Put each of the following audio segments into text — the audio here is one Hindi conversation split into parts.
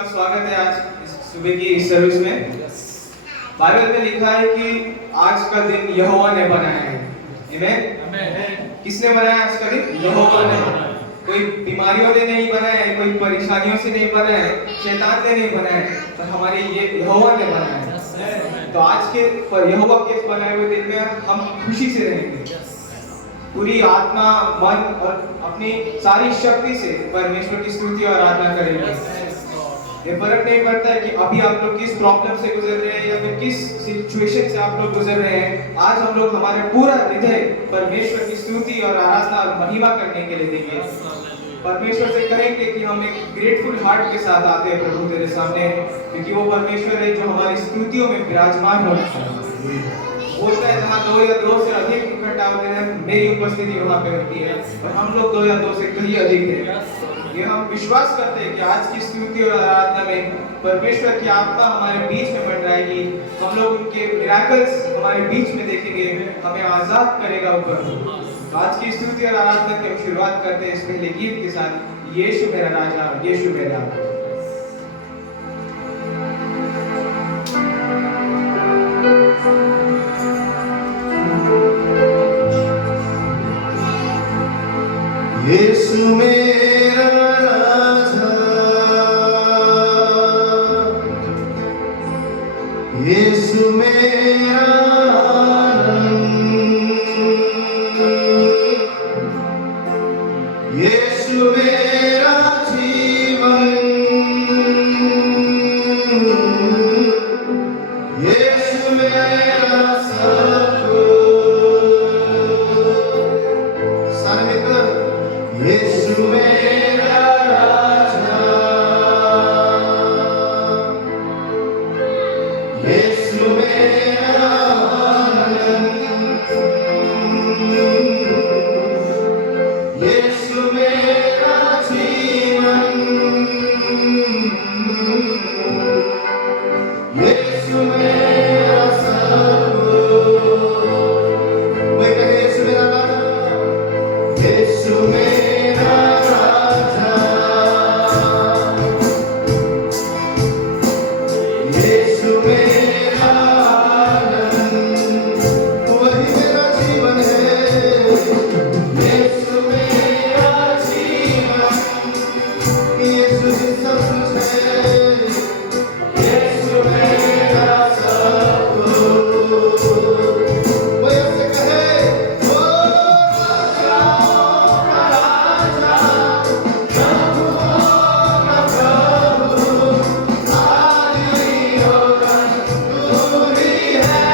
का स्वागत है आज इस सुबह की इस सर्विस में। बाइबल में लिखा है कि आज का दिन यहोवा ने बनाया है। आमीन। किसने बनाया आज का दिन? यहोवा ने। कोई बीमारियों ने नहीं बनाया है, कोई परेशानियों से नहीं बनाया है, शैतान ने नहीं बनाया है, पर हमारे ये यहोवा ने बनाया है। तो आज के यहोवा के बनाए हुए दिन में हम खुशी से रहेंगे, पूरी आत्मा मन और अपनी सारी शक्ति से परमेश्वर की स्तुति और आराधना करेंगे। ये फर्क नहीं पड़ता है कि अभी आप लोग किस प्रॉब्लम से गुजर रहे हैं या फिर किस सिचुएशन से आप लोग गुजर रहे हैं। आज हम लोग हमारे पूरा हृदय परमेश्वर की स्तुति और आराधना और महिमा करने के लिए देंगे। परमेश्वर से कहेंगे कि हम एक ग्रेटफुल हार्ट के साथ आते हैं प्रभु तेरे सामने, क्योंकि वो परमेश्वर है जो हमारी स्तुतियों में विराजमान होता है। बोलता है जहाँ दो या दो से अधिक इकट्ठा होते हैं मेरी उपस्थिति वहाँ पे होती है, और हम लोग दो या दो से कहीं अधिक हैं। ये हम विश्वास करते हैं कि आज की स्तुति और आराधना में परमेश्वर की आत्मा हमारे बीच में बढ़ जाएगी। हम लोग उनके मिरेकल्स हमारे बीच में देखेंगे, हमें आजाद करेगा ऊपर। आज की स्तुति और आराधना की हम शुरुआत करते हैं इस पहले गीत के साथ, यीशु मेरा राजा, यीशु मेरा। यीशु मेरा राजा, यीशु मेरा आनंद, यीशु मेरा जीवन, यीशु मेरा सब कुछ। सारे मिलकर यीशु मेरा राजा, यीशु मेरा आनंद, यीशु मेरा जीवन, यीशु मेरा सब कुछ। वही कहे यीशु मेरा राजा, यीशु मेरा राजा, यीशु मेरा आनंद, वही मेरा जीवन है। यीशु मेरा जीवन, यीशु ही सब कुछ है। यीशु मेरा सब कुछ। वो ऐसे कहे, ओ राजा का राजा, प्रभुओं का प्रभु, आदि और अंत तू ही है।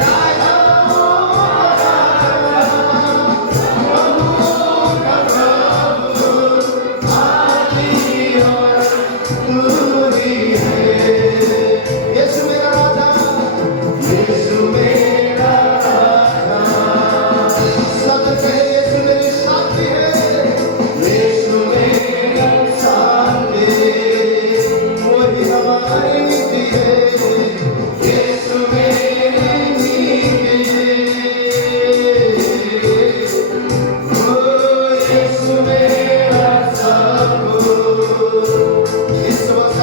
राजाओं का राजा, प्रभुओं का प्रभु, आदि और अंत तू ही है। यीशु मेरा राजा, यीशु मेरा राजा, सब कहे यीशु मेरी शांति है। यीशु मेरा शांति, वही हमारी नीति है। यीशु मेरी नीति है। ओ यीशु मेरा सब कुछ। इस वक्त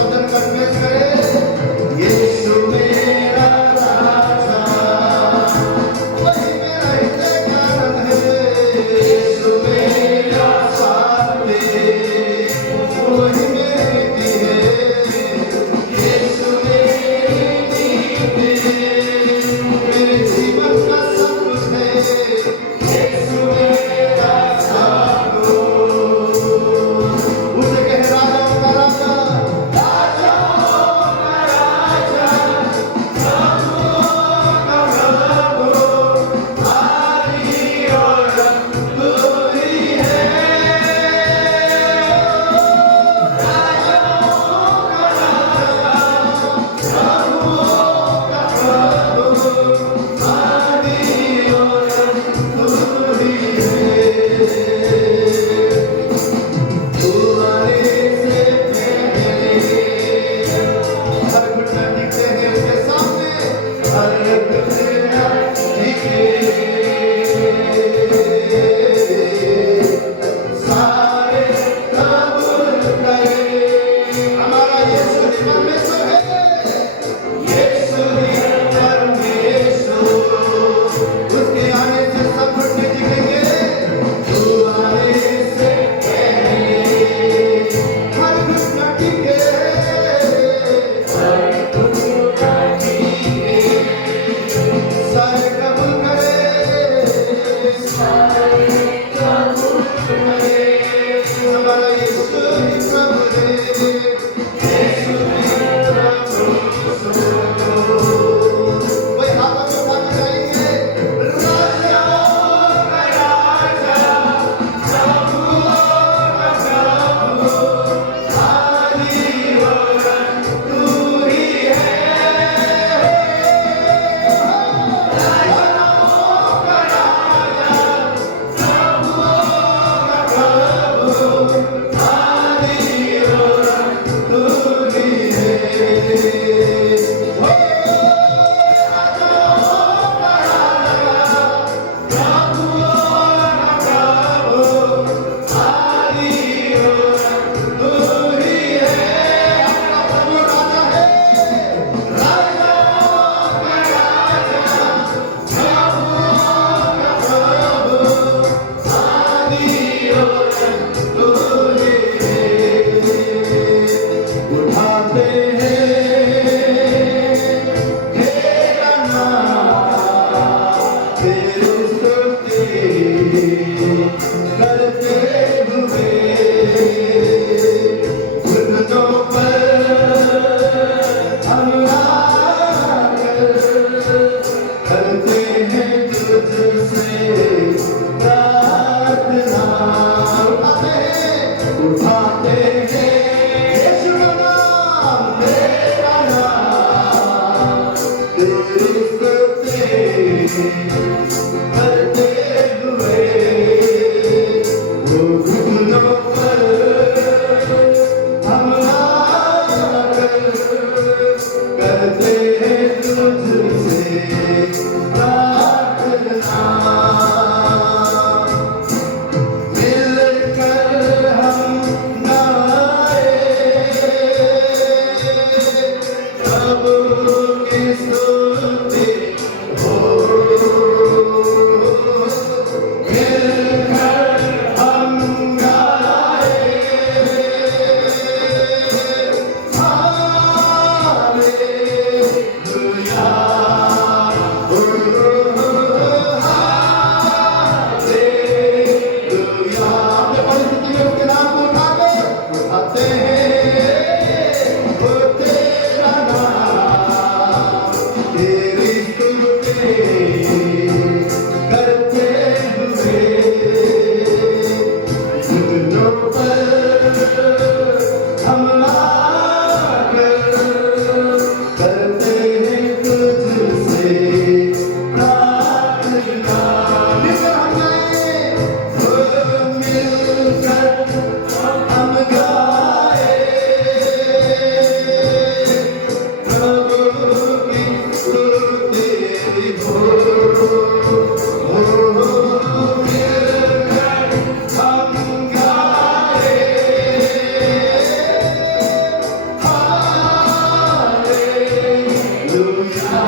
उठाते हैं तेरा नाम, तेरी स्तुति करते हुए घुटनों पर हम आकर करते हैं तुझसे प्रार्थना। उठाते हैं यीशु का नाम, तेरा नाम, तेरी स्तुति करते हुए वो घुटनों पर हम आकर करते हैं तुझसे प्रार्थना। मिलकर हम गाए प्रभु की स्तुति हो, मिलकर हम गाए हालेलुया, हालेलुया। अपने परिस्थिति में उसके नाम को उठाकर उठाते हैं वो तेरा नाम, तेरी स्तुति करते हुए घुटनों पर हम आकर करते हैं तुझसे प्रार्थना। मिलकर हम गाए, ओ मिलकर हम गाए प्रभु की स्तुति हो, मिलकर हम गाए हालेलुया,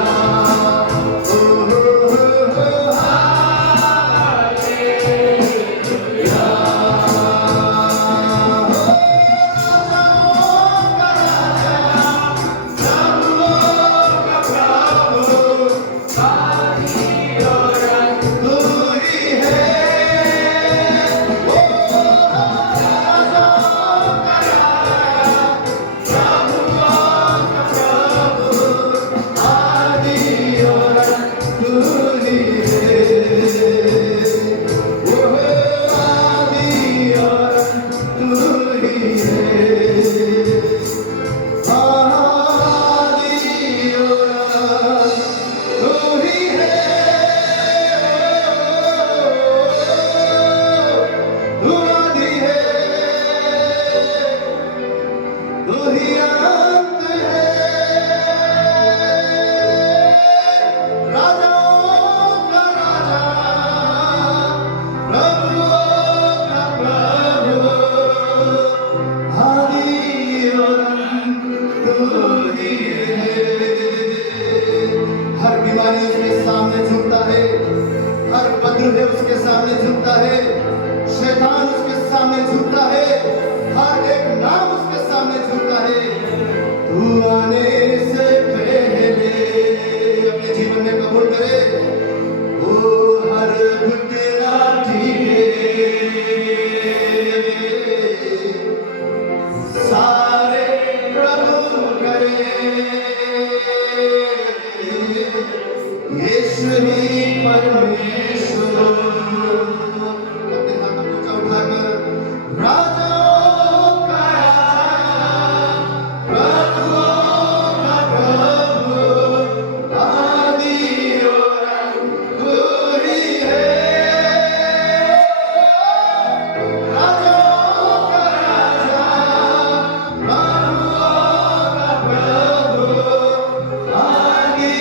हर बीमारी उसके सामने झुकता है, हर उपद्रव है उसके सामने झुकता है, शैतान उसके सामने झुकता है, हर एक नाम उसके सामने झुकता है। तू आने से पहले अपने जीवन में कबूल करे वो हर घुटना टीके, सारे प्रभु करे यीशु ही परमेश्वर। अपने हाथों को उठाकर राजाओं का राजा, प्रभुओं का प्रभु, आदि और अंत तू ही है। राजाओं का राजा, प्रभुओं का प्रभु, आदि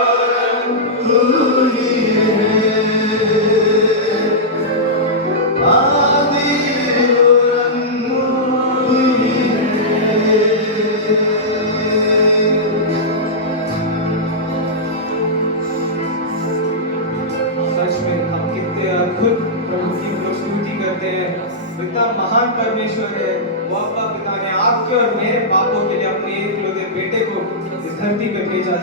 और अंत तू ही है। आदि और अंत तू ही है। सच में हम कितने अद्भुत प्रभु की स्तुति करते हैं। वो इतना महान परमेश्वर है। वो आपका पिता ने आपके और मेरे पापों के लिए अपनी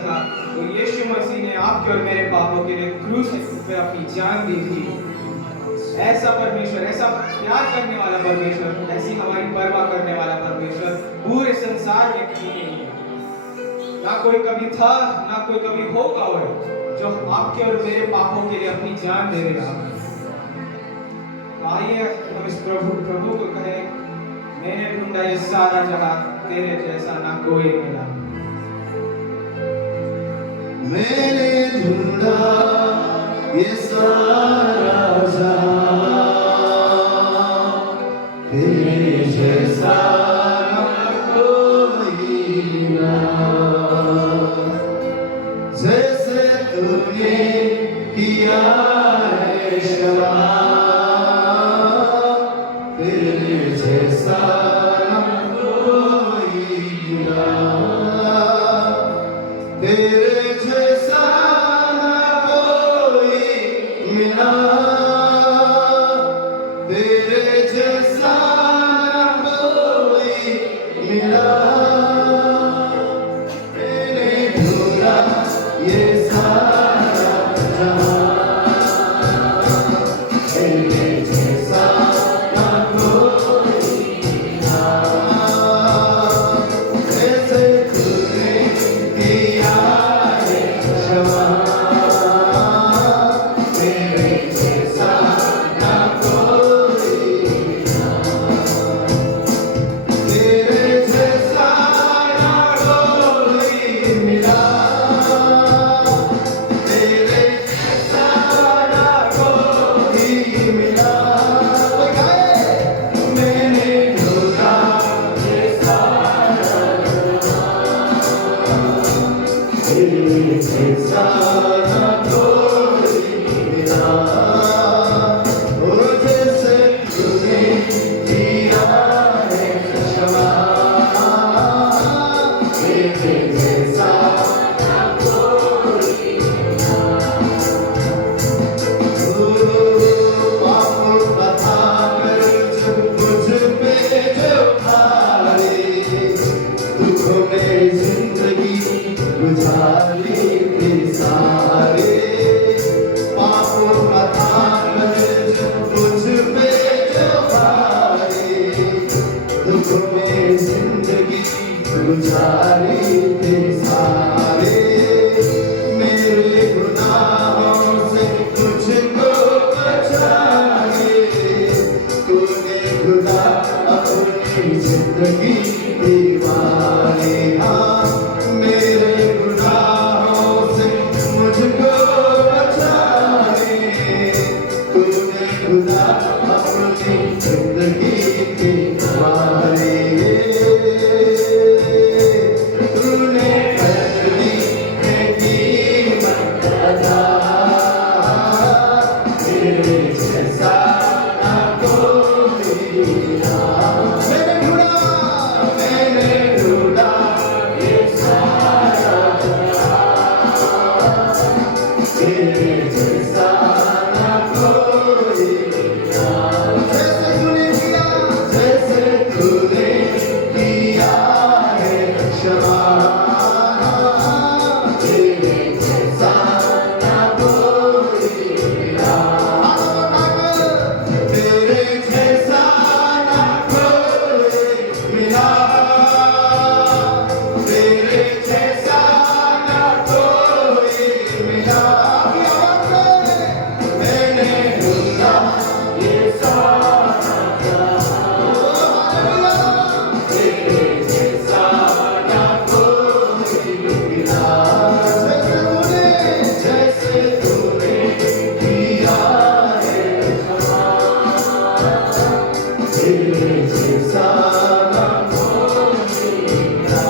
था और यीशु मसीह ने आपके और मेरे पापों के लिए क्रूस पे अपनी जान दी थी। ऐसा परमेश्वर, ऐसा प्यार करने वाला परमेश्वर, ऐसी हमारी परवाह करने वाला परमेश्वर पूरे संसार में कहीं नहीं है। ना कोई कभी था, ना कोई कभी होगा, और जो आपके और मेरे पापों के लिए अपनी जान दे देगा। आइए हम इस प्रभु को कहें, मैंने ढूंढा ये सारा जहां, तेरे जैसा ना कोई मिला। मैंने ढूंढा ये सारा जहां, तेरे जैसा ना कोई मिला। जैसे तूने किया है क्षमा, तेरे जैसा ना कोई मिला। तेरे जैसा ना कोई मिला, तेरे जैसा ना कोई मिला। मैंने ढूंढा ये सारा जहां, तेरे जैसा ना कोई मिला। जैसे तूने किया है क्षमा, तेरे जैसा ना कोई मिला। तेरे जैसा ना कोई मिला, तेरे जैसा ना कोई मिला। मैंने ढूंढा ये सारा तेरे जैसा ना कोई मिला। ओ जैसे तूने किया है क्षमा, तेरे जैसा ना कोई मिला। पापों का थाकर जब मुझ पे जो ढाले, दुखों में जिंदगी गुजारी थी सारे। पापों का थाकर जब मुझ पे जो ढाले, दुखों में जिंदगी गुजारी थी सारे। मेरे गुनाहों से मुझको बचाए, तूने खुदा अपनी जिंदगी दीवाने। हाँ, मेरे गुनाहों से मुझको बचाए, तूने खुदा अपनी जिंदगी दीवाने। तूने कर दी है कीमत अदा, तेरे जैसा ना कोई मिला। मैंने ढूंढा ये सारा जहां, तेरे जैसा ना कोई मिला। जैसे तूने किया है क्षमा, तेरे जैसा ना कोई मिला। तेरे जैसा ना कोई मिला, तेरे जैसा ना कोई मिला। मैंने ढूंढा ये सारा जहां, तेरे जैसा ना कोई मिला। जैसे तूने किया है क्षमा, तेरे जैसा ना कोई मिला।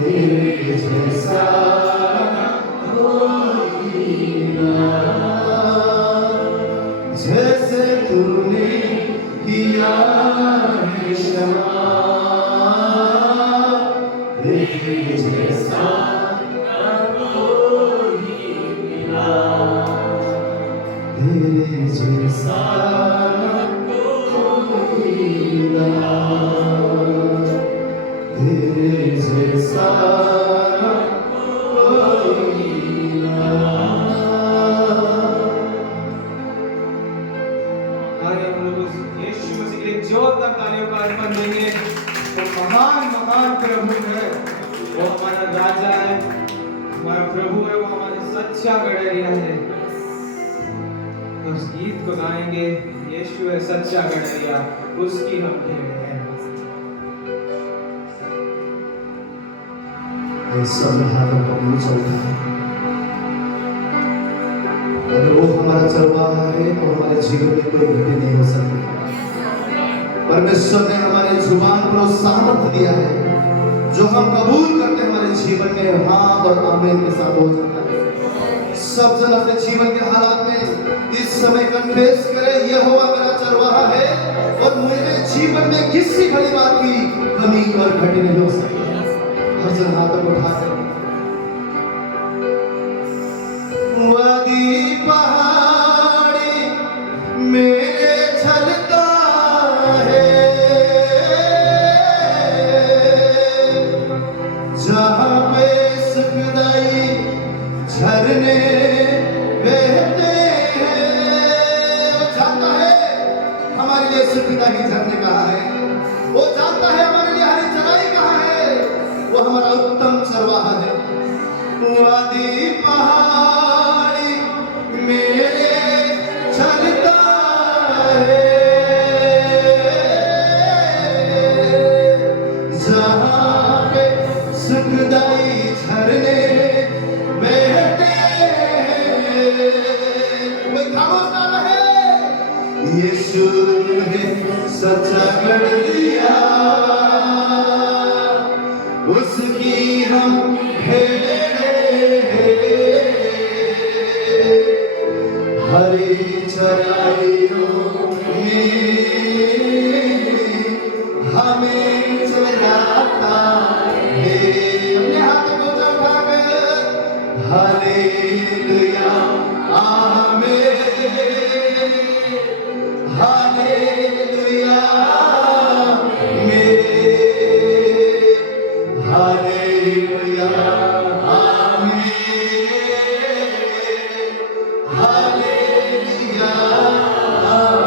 तेरे जैसा कोई ना, जैसे तूने किया है क्षमा, तेरे जैसा तेरे जैसा कोई ना, तेरे जैसा कोई ना। आइए हम लोग उस यीशु मसीह के लिए जोरदार तालियों का अर्पण देंगे। वो महान महान प्रभु है, वो हमारा राजा है, हमारा प्रभु है, वो हमारा सच्चा गड़रिया है। तो उस गीत को गाएंगे, यीशु है सच्चा गड़रिया, उसकी हम भेड़ हैं। ये सब हाथों को यूं चलता है। अगर वो हमारा चरवाहा है तो हमारे जीवन में कोई घटी नहीं हो सकती। परमेश्वर ने हमारे जुबान पर वो सामर्थ्य दिया है जो हम कबूल करते हैं हमारे जीवन में हाँ और आमीन के साथ हो जाता है। सब जन अपने जीवन के हालात में इस समय कन्फेस करें, यहोवा मेरा चरवाहा है और मेरे जीवन में किसी बड़ी बात की कमी और घटी नहीं हो सकती। हर जन हाथों को उठा कर वादी पहाड़ी मेरे चलता है, जहाँ पे सुखदाई झरने बहते हैं। वो जानता है हमारे लिए सुखदाई झरने कहाँ है, वो जानता है हमारे लिए हरी चराई कहाँ है, वो हमारा उत्तम चरवाहा है। वादी पहाड़ी मेरे चलता है, जहाँ पे सुखदाई झरने बहते हैं। कोई खामोश ना रहे, यीशु है सच्चा गड़रिया, उसकी हम भेड़ हरी चराइयों में हमें चराता है। अपने हाथों को उठाकर हालेलुया आमीन, हालेलुया आमीन, हालेलुया आमीन, हालेलुया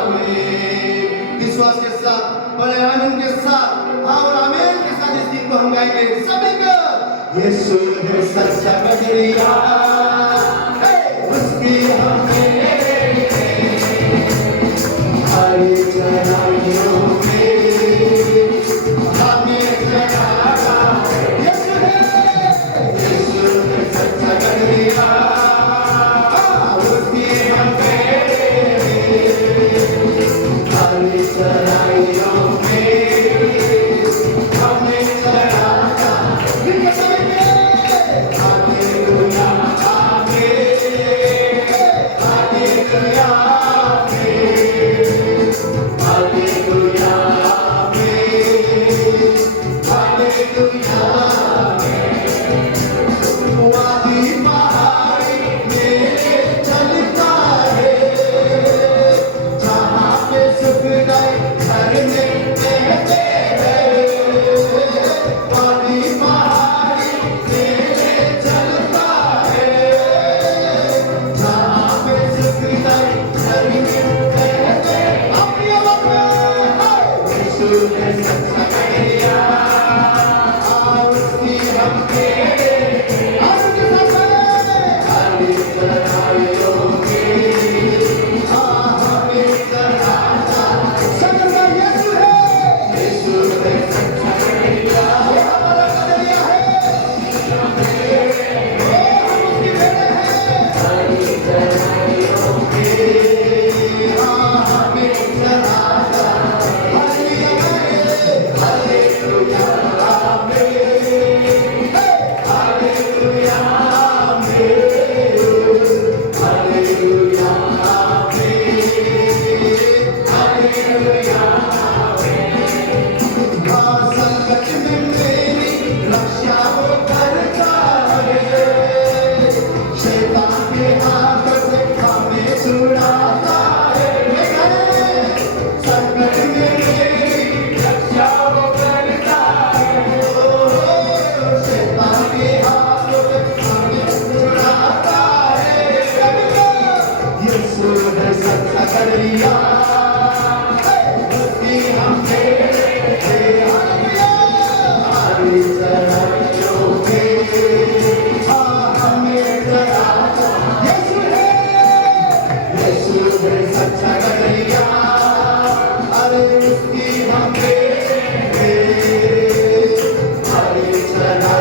आमीन। विश्वास के साथ बड़े आनंद के साथ और आमीन के साथ इस गीत को हम गाएंगे सभी को। यीशु है सच्चा गड़रिया, उसकी हमें हरी चराइयों में हमें चराता। यीशु है सच्चा गड़रिया, उसकी हमें हरी चराइयों में हमें चराता। हालेलुया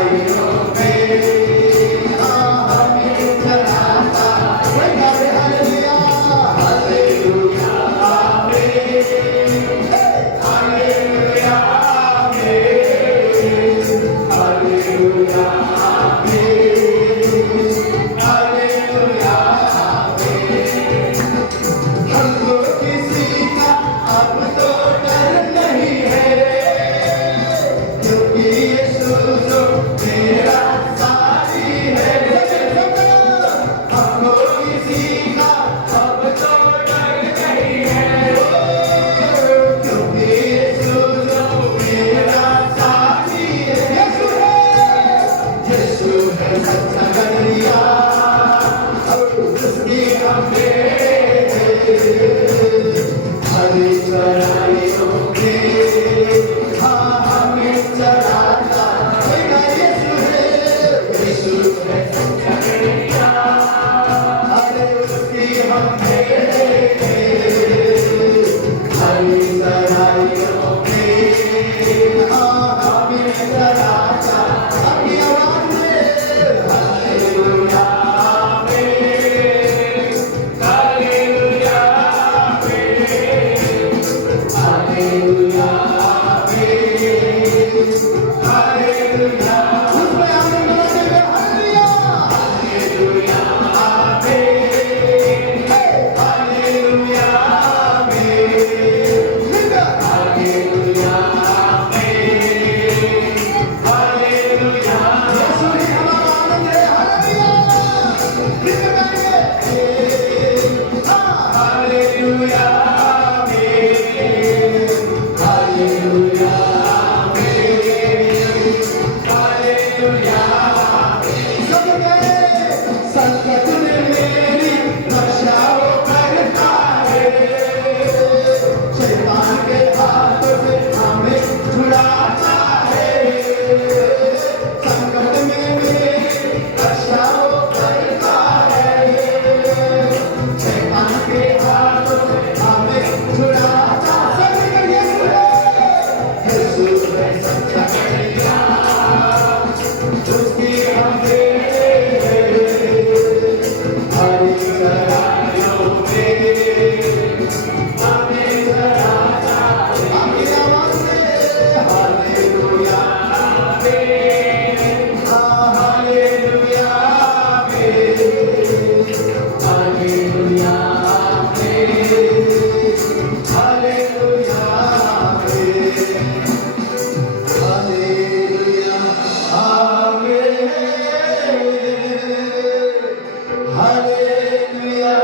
चढ़ाइयों में हमें चढ़ाता वही गावे hallelujah hallelujah hallelujah hallelujah hallelujah हमको किसी का अब तो डर नहीं है क्योंकि यीशु जो मेरा साथी है हमको किसी का अब तो डर नहीं है क्योंकि यीशु जो मेरा साथी है यीशु है सच्चा गलिया उसकी हमें हरी चढ़ाइयों में हमें चढ़ाता यीशु है सच्चा गलिया अरे उसकी हमें हरी चढ़ाइयों में हमें चढ़ाता अपनी आवाज में हालेलुया हालेलुया हालेलुया उसमें आनंद मनाते हुए हालेलुया हालेलुया हालेलुया हालेलुया यीशु ही हमारा आनंद है हालेलुया हालेलुया संकट में मेरी रक्षा वो करता है शैतान के हाथों से हमें छुड़ाता है संकट में मेरी रक्षा वो करता है शैतान के हाथों से हमें छुड़ाता है यीशु है सच्चा गलिया उसकी हमें हरी चढ़ाइयों में हमें चढ़ाता अपनी आवाज में hallelujah hallelujah hallelujah hallelujah hallelujah hallelujah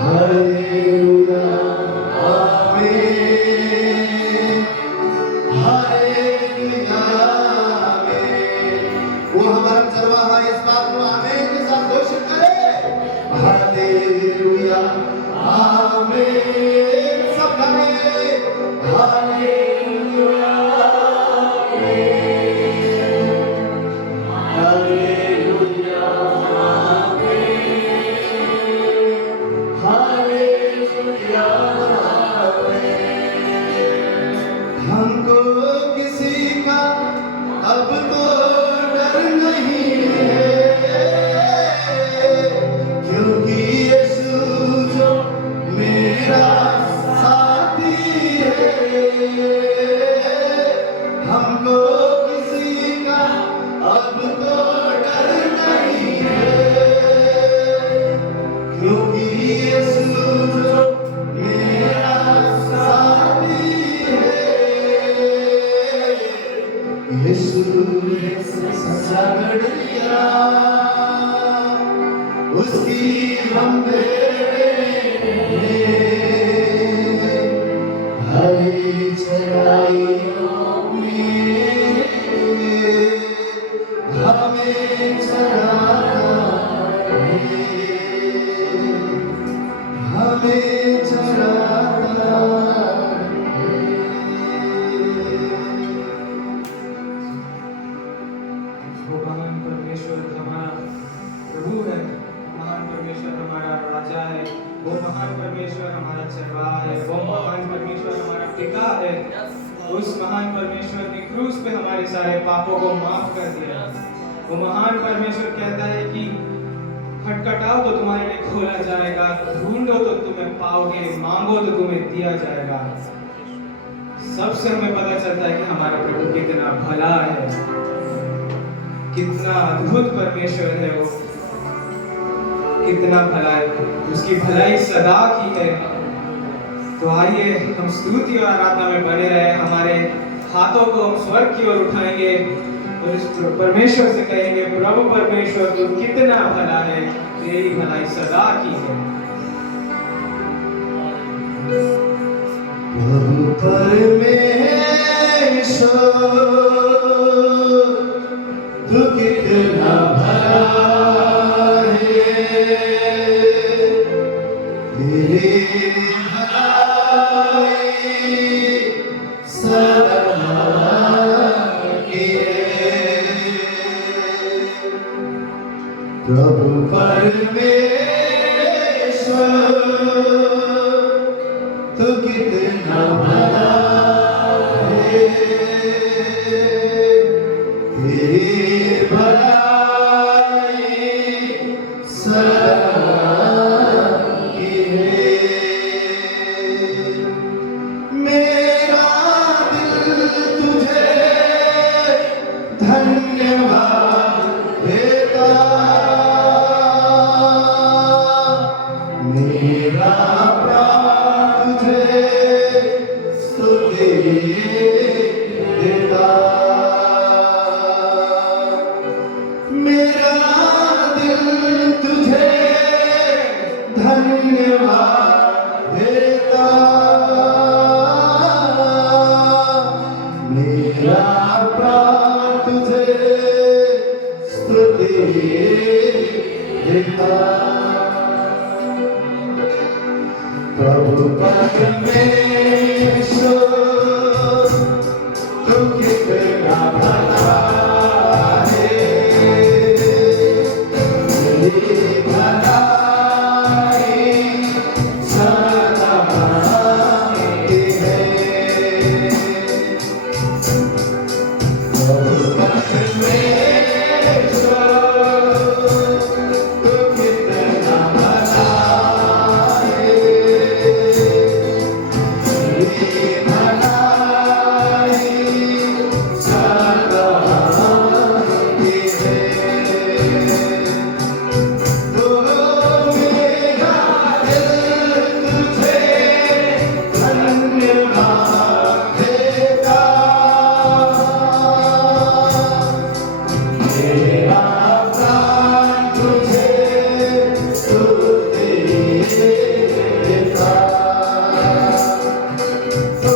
hallelujah hallelujah वो हमारा चरवाहा इस बात को आमीन के साथ घोषित करे हालेलुया आमीन सब गाएं हालेलुया हालेलुया हालेलुया हमको किसी का अब तो डर नहीं है क्योंकि यीशु जो मेरा साथी है हमको किसी का अब तो डर नहीं है क्योंकि यीशु जो मेरा साथी है यीशु है सच्चा गलिया उसकी हम हरी चढ़ाइयों में हमें चढ़ाता है हमें चढ़ाता है वो महान परमेश्वर हमारा प्रभु है, महान परमेश्वर हमारा राजा है, वो महान परमेश्वर हमारा चरवाहा है, वो महान परमेश्वर हमारा पिता है। उस महान महान परमेश्वर ने क्रूस पे हमारे सारे पापों को माफ कर दिया। वो महान परमेश्वर कहता है कि खटखटाओ तो तुम्हारे लिए खोला जाएगा, ढूंढो तो तुम्हें पाओगे, मांगो तो तुम्हें दिया जाएगा। सबसे हमें पता चलता है कि हमारा प्रभु कितना भला है, कितना अद्भुत परमेश्वर है वो, कितना भला है, उसकी भलाई सदा की है। तो आइए हम स्तुति और आराधना में बने रहे, हमारे हाथों को हम स्वर्ग की ओर उठाएंगे और इस परमेश्वर से कहेंगे, प्रभु परमेश्वर तू कितना भला है, तेरी भलाई सदा की है। प्रभु परमेश्वर तू कितना भला है, तेरी भलाई सदा की है। प्रभु परमेश्वर तू कितना भला है, तेरी भलाई सदा की है। मेरा दिल तुझे धन्यवाद देता, मेरा प्राण तुझे स्तुति देता। मेरा दिल तुझे धन्यवाद देता, मेरा प्राण तुझे स्तुति देता। प्रभु परमेश्वर तू कितना भला है, तेरी भलाई सदा की है। प्रभु परमेश्वर तू कितना भला है, तेरी भलाई सदा की है। तो मेरा दिल तुझे धन्यवाद देता, मेरा प्राण तुझे स्तुति देता। तो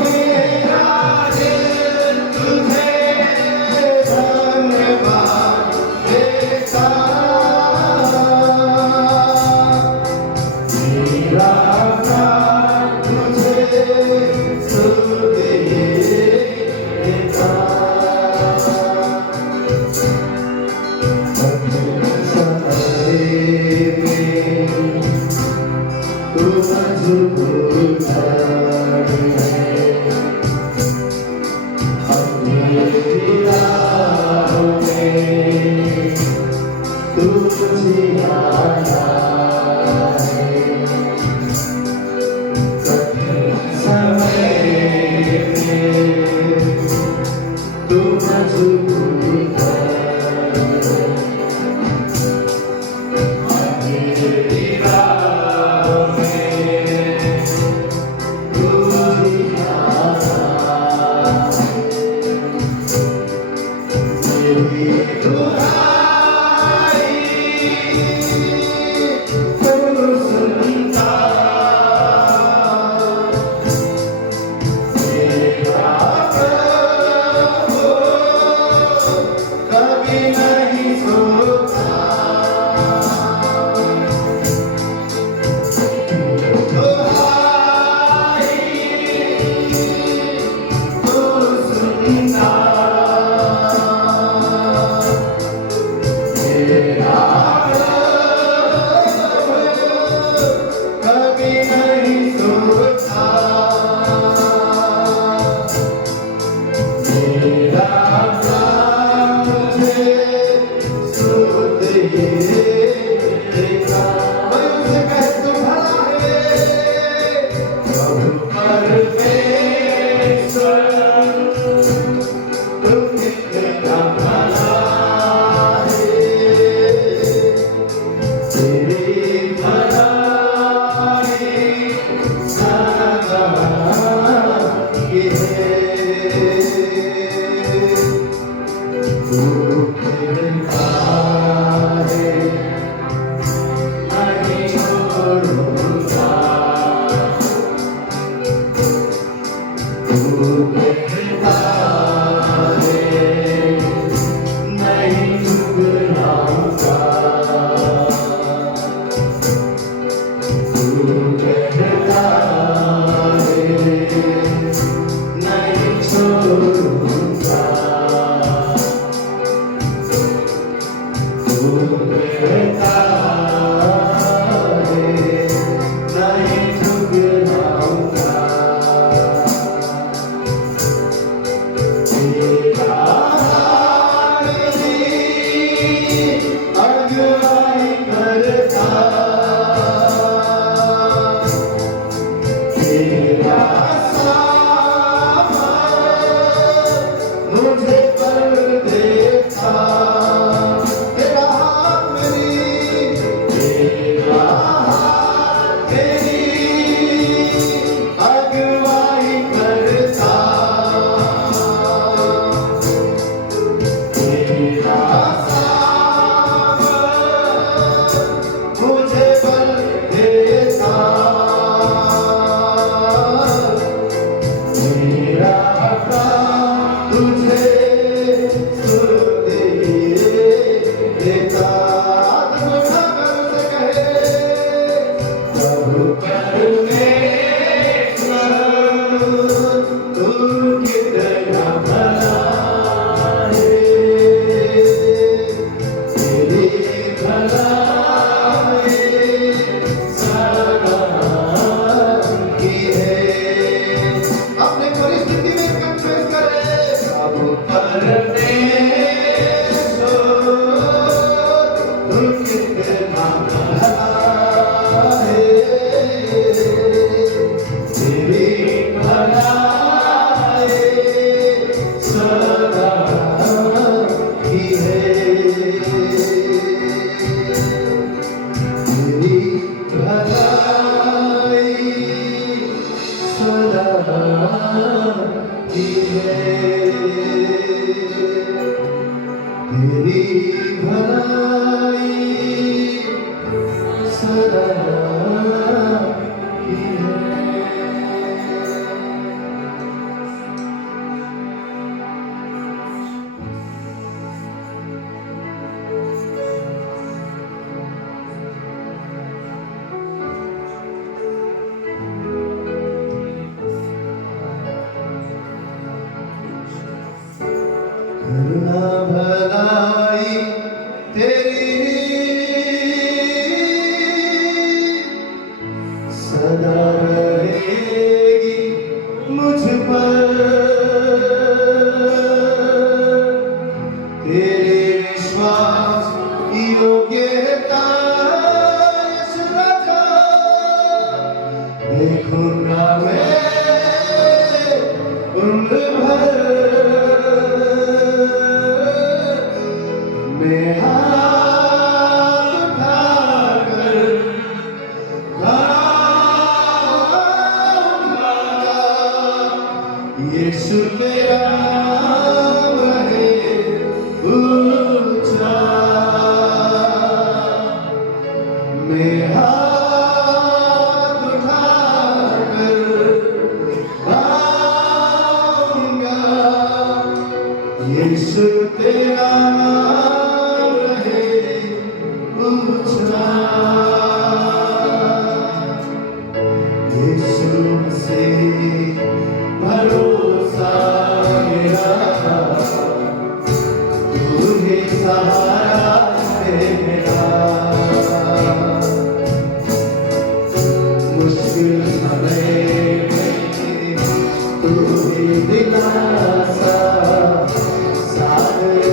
मेरा दिल तुझे धन्यवाद देता, मेरा प्राण तुझे स्तुति देता। तू मजबूत है, अपने राहों में तू जियाता है। कठिन समय में तू मजबूत है, अपने राहों में तू जियाता है। मेरी दुआएं तू सुनता, मेरा प्रभु जिंदगी में कन्फेस करें प्रभु परमेश्वर तू कितना भला है तेरी भलाई सदा की है तेरी भलाई सदा की है तेरी भलाई सदा की है करुणा भलाई तेरी सदा रहेगी मुझ पर तेरे विश्वास की योग्यता यीशु राजा देखूंगा मैं उम्र भर मैं हाथ उठाकर गाऊंगा यीशु तेरा नाम है ऊंचा मैं हाथ उठाकर गाऊंगा यीशु तेरा नाम है ऊंचा यीशु से भरोसा मेरा तू ही सहारा है मेरा मुश्किल समय में तू ही दिलासा साथ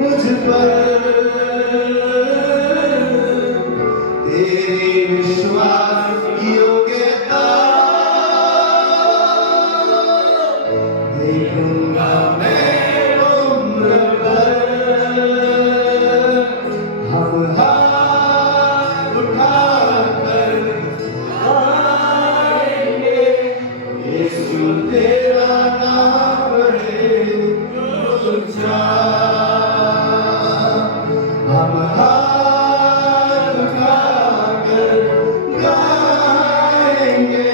मुझ पर, तेरी विश्वास योग्यता देखूंगा मैं उम्र भर। हम हाथ उठाकर गाएंगे, यीशु तेरा नाम है ऊंचा। हम हाथ उठाकर गाएंगे,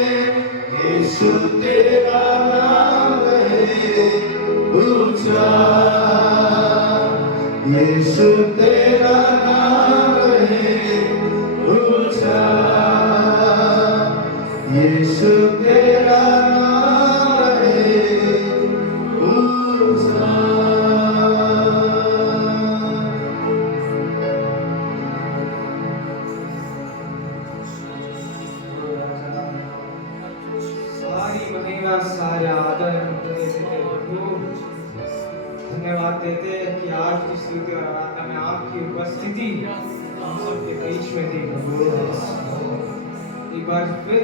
यीशु तेरा नाम है ऊंचा। यीशु तेरा नाम है ऊंचा। यीशु तेरा नाम है ऊंचा। सारी महिमा सारा आदर हम तुझे देते हैं प्रभु। धन्यवाद देते हैं कि आज की स्तुति और आराधना में आपकी उपस्थिति हम सबके बीच में थी प्रभु। एक बार फिर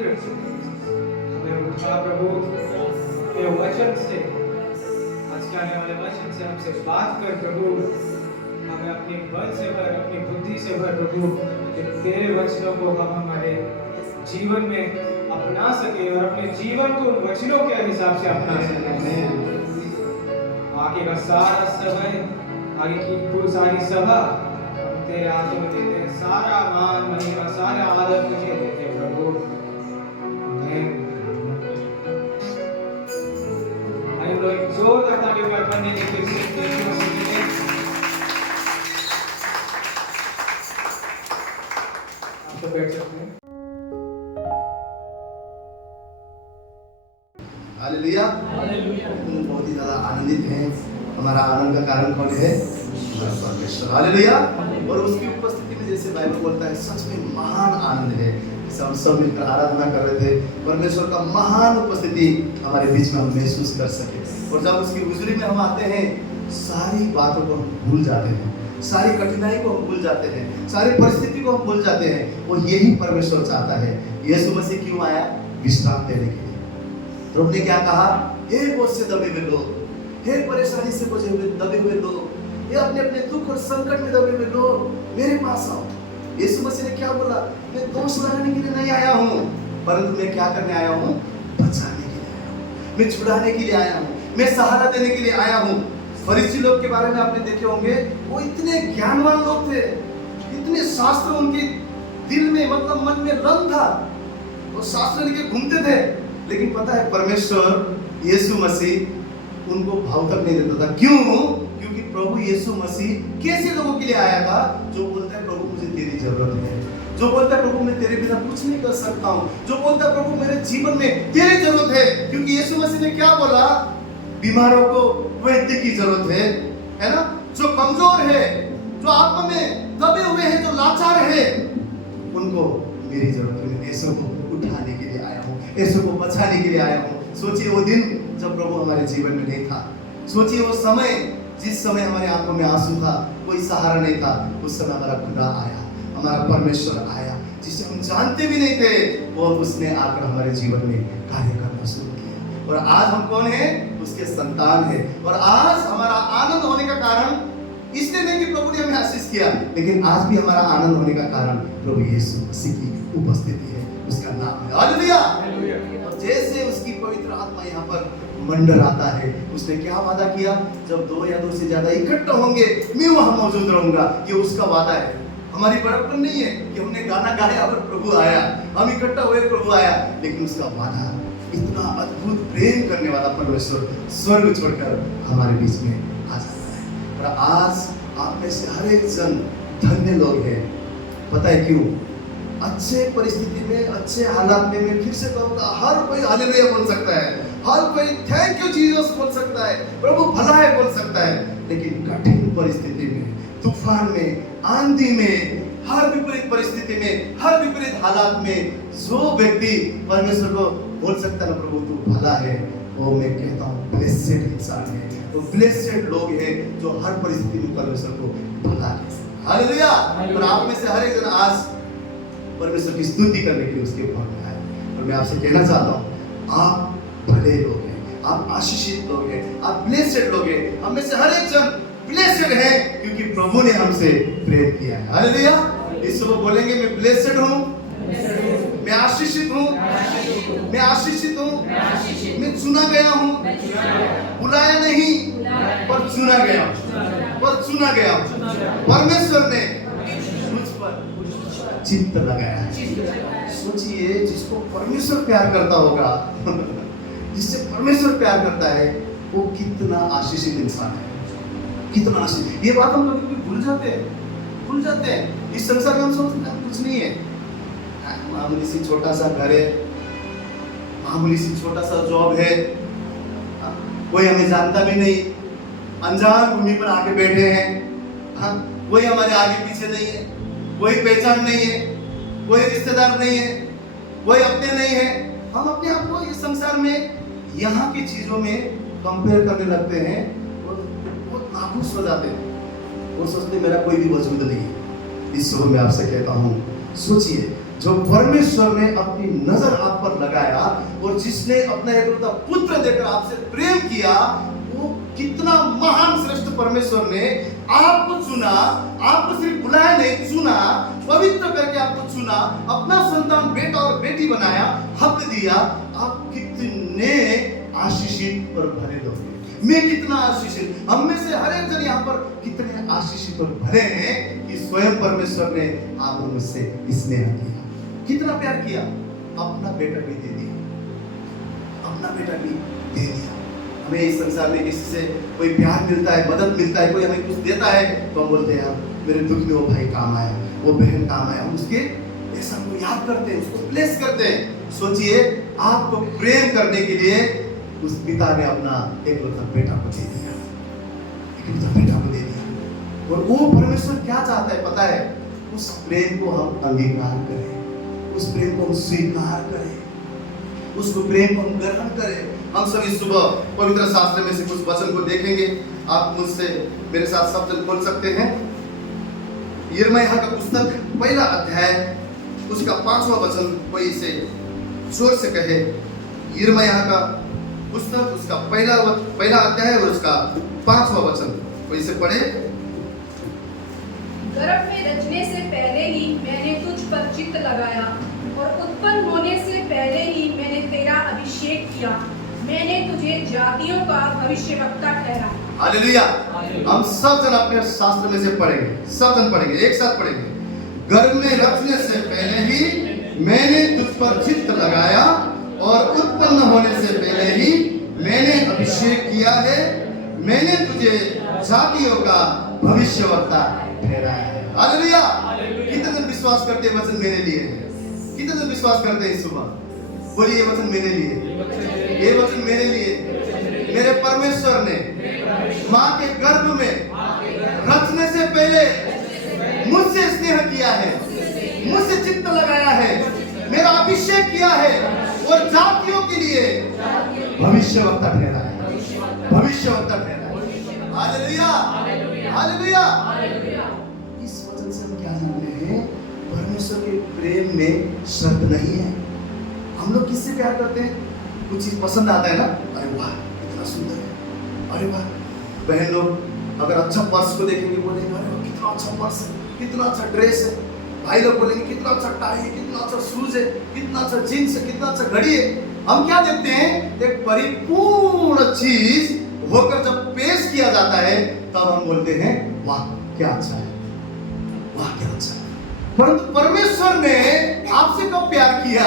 हमें उठा प्रभु के वचन से, आज के आने वाले वचन से हमसे बात कर प्रभु। हमें अपने बल से भर, अपनी बुद्धि से भर प्रभु, कि तेरे वचनों को हम हमारे जीवन में अपना सके और अपने जीवन को उन वचनों के हिसाब से अपना सके। आगे का सारा समय, आगे की पूरी सारी सभा हम तेरे हाथों में देते हैं। सारा मान महिमा सारा आदर तुझे देते हैं प्रभु। आमीन। आइए लोग एक जोरदार तालियों में अर्पण देंगे फिर से यीशु मसीह के लिए। आप सब बैठ सकते हैं। हालेलुया। हम बहुत ही ज्यादा आनंदित हैं। हमारा आनंद का कारण कौन है? हमारा परमेश्वर। हालेलुया। और उसकी उपस्थिति में जैसे बाइबल बोलता है, सच में महान आनंद है। हम सब मिलकर आराधना कर रहे थे, परमेश्वर का महान उपस्थिति हमारे बीच में हम महसूस कर सके। और जब उसकी हुजूरी में हम आते हैं, सारी बातों को हम भूल जाते हैं, सारी कठिनाई को हम भूल जाते हैं, सारी परिस्थिति को हम भूल जाते हैं। वो यही परमेश्वर चाहता है। यीशु मसीह क्यों आया? विश्राम देने के लिए। प्रभु ने क्या कहा? हे बोझ से दबे हुए लोग, हे परेशानी से दबे हुए लोग, ये अपने अपने दुख और संकट में दबे हुए लोग, मेरे पास आओ। यीशु मसीह ने क्या बोला? मैं दोष लगाने के लिए नहीं आया हूँ, परंतु मैं क्या करने आया हूँ? बचाने के लिए आया हूँ, मैं छुड़ाने के लिए आया हूँ, मैं सहारा देने के लिए आया हूँ। फरीसी लोग के बारे में आपने देखे होंगे, वो इतने ज्ञानवान लोग थे, इतने शास्त्र उनके दिल में, मतलब मन में रंग था, वो शास्त्र लेके घूमते थे। लेकिन पता है, परमेश्वर यीशु मसीह उनको भाव तक नहीं देता था। क्यों? क्योंकि प्रभु यीशु मसीह कैसे लोगों के लिए आया था? जो बोलता है प्रभु मुझे तेरी जरूरत है, जो बोलता है प्रभु मैं तेरे बिना कुछ नहीं कर सकता हूँ, जो बोलता है प्रभु मेरे जीवन में तेरी जरूरत है। क्योंकि यीशु मसीह ने क्या बोला? बीमारों को वैद्य की जरूरत है ना? जो कमजोर है, जो आत्मा में दबे हुए हैं, जो लाचार है, उनको मेरी जरूरत है। यीशु को उठाने के लिए आया हूँ, यीशु को बचाने के लिए आया हूँ। सोचिए वो दिन जब प्रभु हमारे जीवन में नहीं था, सोचिए वो समय जिस समय हमारे आंखों में आंसू था, कोई सहारा नहीं था, उस समय हमारा खुदा आया, हमारा परमेश्वर आया, जिसे हम जानते भी नहीं थे, और उसने आकर हमारे जीवन में कार्य करना शुरू किया। और आज हम कौन है? उसके संतान है। और आज हमारा आनंद होने का कारण इसलिए नहीं कि प्रभु ने हमें आशीष किया, लेकिन आज भी हमारा आनंद होने का कारण प्रभु यीशु मसीह की उपस्थिति है, उसका नाम है। हालेलुया। और जैसे उसकी पवित्र आत्मा यहाँ पर मंडर आता है, उसने क्या वादा किया? जब 2 या 2 से ज्यादा इकट्ठा होंगे, मैं वहां मौजूद रहूंगा। ये उसका वादा है। हमारी बड़प्पन नहीं है कि हमने गाना गाया और प्रभु आया, हम इकट्ठा हुए, प्रभु आया, लेकिन उसका वादा, इतना अद्भुत प्रेम करने वाला परमेश्वर स्वर्ग छोड़कर हमारे बीच में आ जाता है। और आज आप में से हर एक जन धन्य लोग हैं। पता है क्यों? अच्छे परिस्थिति में, अच्छे हालात में, मैं फिर से कहूँगा, हर कोई हालेलुया बोल सकता है, हर कोई थैंक यू जीसस बोल सकता है, प्रभु भला है बोल सकता है। लेकिन कठिन परिस्थिति में, तूफान में, आंधी में, हर विपरीत परिस्थिति में, हर विपरीत हालात में जो व्यक्ति परमेश्वर को बोल सकता है ना, प्रभु तू भला है, वो मैं कहता हूँ ब्लेसेड इंसान है, वो ब्लेसेड लोग हैं जो हर परिस्थिति में परमेश्वर को भला ले सकते। हालेलुया। और आप में से हर एक जन आज परमेश्वर की स्तुति करने के लिए उसके ऊपर में आए, और मैं आपसे कहना चाहता हूँ आप भले लोग हैं, आप आशीषित लोग हैं, आप ब्लेसेड लोग हैं। हम में से हर एक जन ब्लेसेड है क्योंकि प्रभु ने हमसे प्रेम किया है। हालेलुया। इस सुबह बोलेंगे मैं ब्लेसेड हूँ, मैं आशीषित हूँ, मैं आशीषित हूँ, मैं चुना गया हूँ, बुलाया नहीं पर चुना गया, पर चुना गया। परमेश्वर ने मुझ पर चित्त लगाया है। सोचिए जिसको परमेश्वर प्यार करता होगा जिससे परमेश्वर प्यार करता है वो कितना आशीषित इंसान है, कितना आशीषित। ये बात हम कभी भूल जाते हैं, भूल जाते हैं। इस संसार में हम सोचते हैं कुछ नहीं है, मामूली सी छोटा सा घर है, मामूली सी छोटा सा जॉब है, कोई हमें जानता भी नहीं, अनजान भूमि पर आके बैठे हैं, कोई हमारे आगे पीछे नहीं है, कोई पहचान नहीं है, कोई रिश्तेदार नहीं है, कोई अपने नहीं है। हम अपने आप को इस संसार में यहाँ की चीजों में कंपेयर करने लगते हैं और बहुत नाखुश हो जाते हैं और सोचते मेरा कोई भी वजूद नहीं है। इस सुबह मैं आपसे कहता हूँ सोचिए जो परमेश्वर ने अपनी नजर आप पर लगाया और जिसने अपना एकलौता पुत्र देकर आपसे प्रेम किया, वो कितना महान श्रेष्ठ परमेश्वर ने आपको चुना, आपको सिर्फ बुलाया नहीं, चुना, पवित्र करके आपको चुना, अपना संतान बेटा और बेटी बनाया, हक दिया। आप कितने आशीषित और भरे लोग हैं। मैं कितना आशीषित, हम में से हर एक जन यहाँ पर कितने आशीषित और भरे हैं कि स्वयं परमेश्वर ने आप मुझसे स्नेह किया, कितना प्यार किया, अपना बेटा भी दे दिया, अपना बेटा भी दे दिया। हमें इस संसार में किसी से कोई प्यार मिलता है, मदद मिलता है, कोई हमें कुछ देता है तो हम बोलते हैं मेरे दुख में वो भाई काम आया, वो बहन काम आया, हम उसके ऐसा को याद करते हैं, उसको ब्लेस करते हैं। सोचिए आपको प्रेम करने के लिए उस पिता ने अपना एकलौता बेटा को दे दिया, एकलौता बेटा को दे दिया। और वो परमेश्वर क्या चाहता है पता है? उस प्रेम को हम अंगीकार करें, उस प्रेम को हम स्वीकार करें, उसको प्रेम को हम ग्रहण करें। हम सब इस सुबह पवित्र शास्त्र में से कुछ वचन को देखेंगे। आप मुझसे मेरे साथ सब जन बोल सकते हैं। यिर्मयाह का पुस्तक पहला अध्याय उसका 5वां वचन, कोई इसे जोर से कहे। यिर्मयाह का पुस्तक उसका पहला अध्याय और उसका 5वां वचन, कोई इसे पढ़े। गर्भ में रचने से पहले ही मैंने तुझ पर चित्त लगाया और उत्पन्न होने से पहले ही मैंने तेरा अभिषेक किया। मैंने तुझे जातियों का भविष्यवक्ता ठहराया। हालेलुया। हम सब जन अपने शास्त्र में से पढ़ेंगे, सब जन पढ़ेंगे, एक साथ पढ़ेंगे। गर्भ में रचने से पहले ही मैंने तुझ पर चित्त लगाया और उत्पन्न होने से पहले ही मैंने अभिषेक किया है। मैंने तुझे जातियों का भविष्यवक्ता ठहराया है। हालेलुया। कितने जन विश्वास करते हैं वचन मेरे लिए है? कितने जन विश्वास करते हैं इस सुबह? बोलिए ये वचन मेरे लिए, ये वचन मेरे लिए। मेरे परमेश्वर ने माँ के गर्भ में रचने से पहले मुझसे स्नेह किया है, मुझसे चित्त लगाया है, मेरा अभिषेक किया है और जातियों के लिए भविष्यवक्ता ठहराया है, भविष्यवक्ता ठहराया है। Hallelujah, hallelujah. इस वचन से हम क्या जानते हैं? परमेश्वर के प्रेम में शर्त नहीं है। हम लोग किससे प्यार करते हैं? कुछ चीज पसंद आता है ना, अरे वाह कितना सुंदर है, अरे वाह। बहन लोग अगर अच्छा पर्स को देखेंगे बोलेंगे अरे वाह कितना अच्छा पर्स है, कितना अच्छा ड्रेस है। भाई लोग बोलेंगे कितना अच्छा टाई है, कितना अच्छा शूज है, कितना अच्छा जींस है, कितना अच्छा घड़ी है। हम क्या देखते हैं? एक परिपूर्ण चीज होकर जब पेश किया जाता है तब हम बोलते हैं वाह क्या अच्छा है, वाह क्या अच्छा है। परंतु परमेश्वर ने आपसे कब प्यार किया?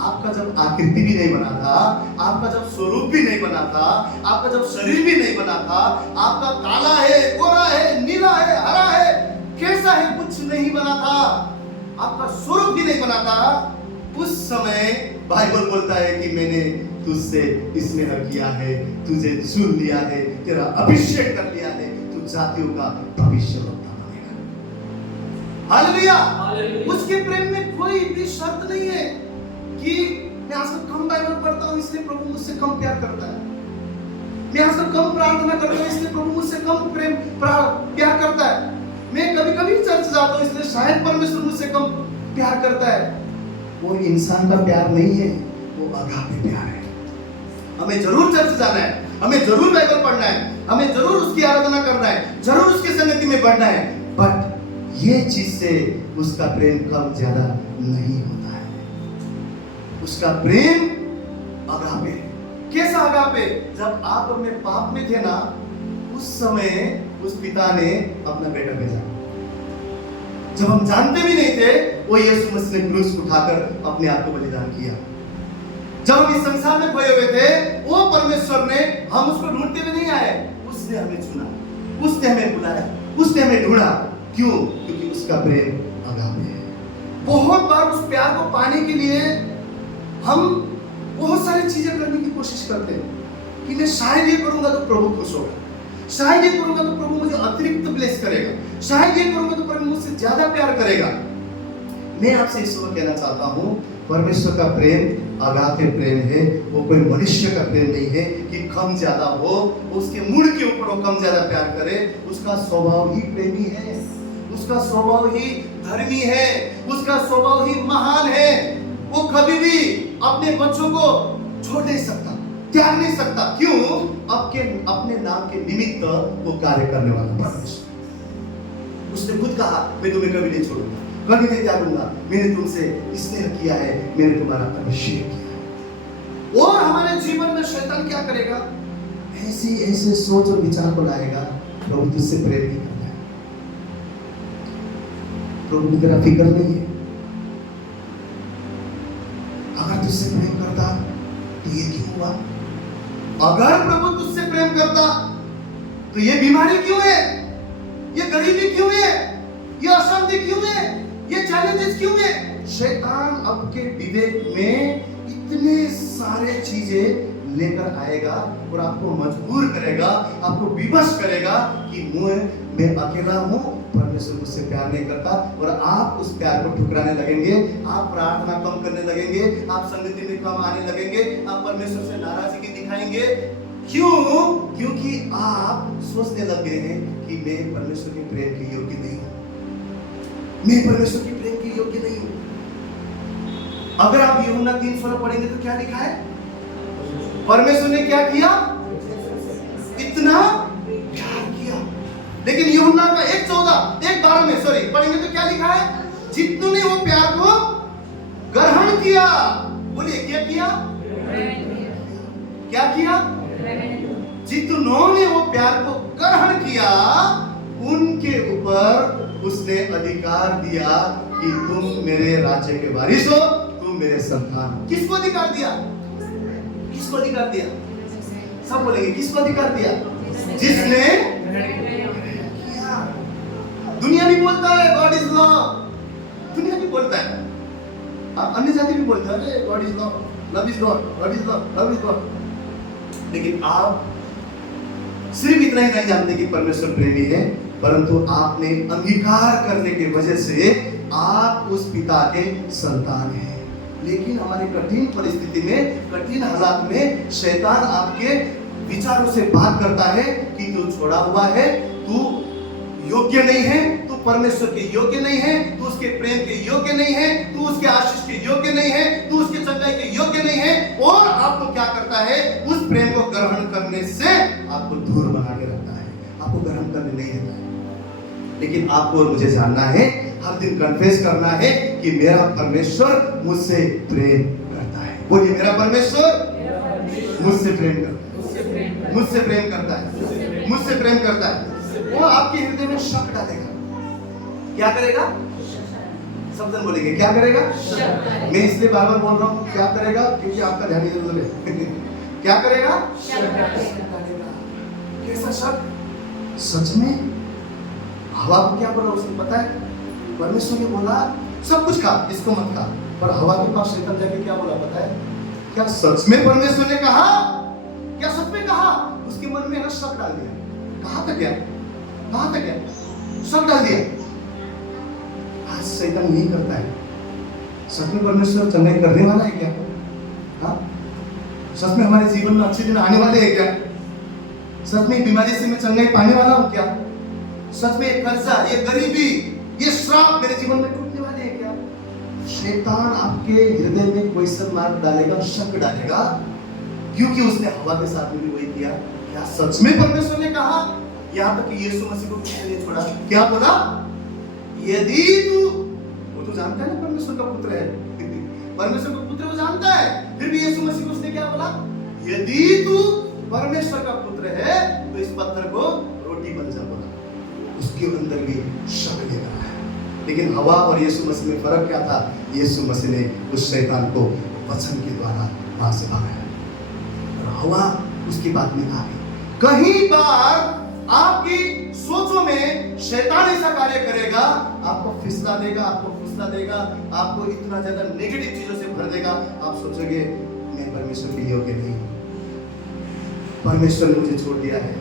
आपका जब आकृति भी नहीं बना था, आपका जब स्वरूप भी नहीं बना था, आपका जब शरीर भी नहीं बना था, आपका काला है, गोरा है, नीला है, हरा है, कैसा है, कुछ नहीं बना था, आपका स्वरूप भी नहीं बना था। उस समय बाइबल बोलता है कि मैंने तुझसे स्नेह किया है, तुझे चुन लिया है, तेरा अभिषेक कर लिया है, तू जातियों का भविष्यवक्ता बनेगा। हालेलुया। उसके प्रेम में कोई भी शर्त नहीं है कि मैं आजकल कम बाइबल पढ़ता हूँ इसलिए प्रभु मुझसे कम प्यार करता है। मैं आजकल कम प्रार्थना करता हूँ इसलिए प्रभु मुझसे कम प्यार करता है। मैं कभी कभी चर्च जाता हूँ इसलिए शायद परमेश्वर मुझसे कम प्यार करता है। वो इंसान का प्यार नहीं है, वो अगापे प्यार है। हमें जरूर चर्च जाना है, हमें जरूर बाइबल पढ़ना है, हमें जरूर उसकी आराधना करना है, जरूर उसकी संगति में बढ़ना है, बट ये चीज से उसका प्रेम कम ज्यादा नहीं होता है। उसका प्रेम अगापे। कैसा अगापे? जब आप अपने पाप में थे ना, उस समय उस पिता ने अपना बेटा भेजा। जब हम जानते भी नहीं थे, वो यीशु मसीह ने क्रूस उठाकर अपने आप को बलिदान किया। जब हम इस संसार में खोए हुए थे, वो परमेश्वर ने, हम उसको ढूंढते हुए नहीं आए, उसने हमें चुना, उसने हमें बुलाया, उसने हमें ढूंढा। क्यों? क्योंकि उसका प्रेम अगापे है। बहुत बार उस प्यार को पाने के लिए हम बहुत सारी चीजें करने की कोशिश करते हैं कि मैं शायद ये करूंगा तो प्रभु खुश होगा, शायद ये करूंगा तो प्रभु मुझे अतिरिक्त ब्लेस करेगा, शायद ये करूंगा तो प्रभु मुझसे ज्यादा प्यार करेगा। मैं आपसे इस वक्त कहना चाहता हूं, परमेश्वर का प्रेम अगापे प्रेम है। वो कोई मनुष्य का प्रेम नहीं है कि कम ज्यादा हो, उसके मूड के ऊपर वो कम ज्यादा प्यार करे। उसका स्वभाव ही प्रेमी है, उसका स्वभाव ही धर्मी है, उसका स्वभाव ही महान है। वो कभी भी अपने बच्चों को छोड़ नहीं सकता, त्याग नहीं सकता। क्यों? अपने नाम के निमित्त वो कार्य करने वाला परमेश्वर। उसने खुद कहा, मैं तुम्हें कभी नहीं छोड़ूंगा, कभी नहीं त्यागूंगा, मैंने तुमसे स्नेह किया है, मैंने तुम्हारा अभिषेक किया है। और हमारे जीवन में शैतान क्या करेगा? ऐसे सोच और विचार को लाएगा, प्रभु तुझसे प्रेम नहीं करता है, प्रभु की तेरा फिक्र नहीं है। अगर तुझसे प्रेम करता तो ये क्यों हुआ? अगर प्रभु तुझसे प्रेम करता तो ये बीमारी क्यों है, ये गरीबी क्यों है, ये अशांति क्यों है, ये चैलेंजेस क्यों है? शैतान आपके विवेक में इतने सारे चीजें लेकर आएगा और आपको मजबूर करेगा, आपको विवश करेगा कि मैं अकेला हूं, परमेश्वर मुझसे प्यार नहीं करता, और आप उस प्यार को ठुकराने लगेंगे, आप प्रार्थना कम करने लगेंगे, आप संगति में कम आने लगेंगे, आप परमेश्वर से नाराजगी दिखाएंगे। क्यों? क्योंकि आप सोचने लग गए हैं कि मैं परमेश्वर के प्रेम के योग्य नहीं हूं, मैं परमेश्वर के प्रेम के योग्य नहीं हूं। अगर आप यूहन्ना 3:16 पढ़ेंगे तो क्या लिखा है? परमेश्वर ने क्या किया? इतना प्यार किया। लेकिन यूहन्ना का 1:12 में पढ़ेंगे तो क्या लिखा है? जितने वो प्यार को ग्रहण किया। बोलिए क्या किया? क्या किया? जितनों ने वो प्यार को ग्रहण किया, उनके ऊपर उसने अधिकार दिया कि तुम मेरे राज्य के वारिस हो, तुम मेरे संतान हो। किसको अधिकार दिया? किसको अधिकार दिया? सब बोलेंगे किसको अधिकार दिया? जिसने किया। दुनिया भी बोलता है गॉड इज लव, दुनिया भी बोलता है, अन्य जाति भी बोलते हैं God is love, love is God, God is love, love is God. लेकिन आप सिर्फ इतना ही नहीं जानते कि परमेश्वर प्रेमी है, परंतु आपने अंगीकार करने की वजह से आप उस पिता के संतान हैं। लेकिन हमारे कठिन परिस्थिति में, कठिन हालात में शैतान आपके विचारों से बात करता है कि तू छोड़ा हुआ है, तू योग्य नहीं है, तू परमेश्वर के योग्य नहीं है, तू उसके प्रेम के योग्य नहीं है, तू उसके आशीष के योग्य नहीं है, तू उसके चंगाई के योग्य नहीं है। और आपको क्या करता है? उस प्रेम को ग्रहण करने से आपको दूर बना के रखता है, आपको ग्रहण करने नहीं देता है। लेकिन आपको और मुझे जानना है, हर दिन कन्फेस करना है कि मेरा परमेश्वर मुझसे प्रेम करता है। बोलिए मेरा परमेश्वर मुझसे प्रेम करता है, मुझसे प्रेम करता है, मुझसे प्रेम करता है। वो आपके हृदय में शक डालेगा। क्या करेगा? सब जन बोलेंगे क्या करेगा? मैं इसलिए बार बार बोल रहा हूँ क्या करेगा, क्योंकि आपका ध्यान इधर उधर है। क्या करेगा? कैसा शक? सच में हवा को क्या बोला उसने पता है? परमेश्वर ने बोला सब कुछ खा, इसको मत खा, पर हवा के पास शैतान जाके क्या बोला पता है? क्या सच में परमेश्वर ने कहा? क्या सच में कहा? उसके मन में ना शक डाल दिया। कहां तक गया? कहां तक गया? शक डाल दिया। आज शैतान यही करता है। सच में परमेश्वर चंगाई करने वाला है क्या? सच में हमारे जीवन में अच्छे दिन आने वाले हैं क्या? सच में बीमारी से मैं चंगाई पाने वाला हूँ क्या? सच में ये कर्जा, ये गरीबी, ये श्राप मेरे जीवन में टूटने वाले हैं क्या? शैतान आपके हृदय में क्वेश्चन मार्क डालेगा, शक डालेगा, क्योंकि उसने हवा के साथ में भी वही किया। क्या सच में परमेश्वर ने कहा? यहाँ तक कि यीशु मसीह को किसी ने छोड़ा, क्या बोला? यदि तू, वो तो जानता है ना परमेश्वर का पुत्र है, परमेश्वर का पुत्र वो जानता है, फिर भी यीशु मसीह को उसने क्या बोला? यदि तू परमेश्वर का पुत्र है तो इस पत्थर को रोटी बन जा बोला। उसके अंदर भी शक लेकर आया। लेकिन हवा और यीशु मसीह में फर्क क्या था? यीशु मसीह ने उस शैतान को वचन के द्वारा वहां से भगाया और हवा उसकी बात में आ गई। कहीं बार आपकी सोचों में शैतान ऐसा कार्य करेगा, आपको फिसला देगा, आपको फुसला देगा, आपको इतना ज्यादा नेगेटिव चीजों से भर देगा, आप सोचोगे मैं परमेश्वर के योग्य नहीं, परमेश्वर ने मुझे छोड़ दिया है।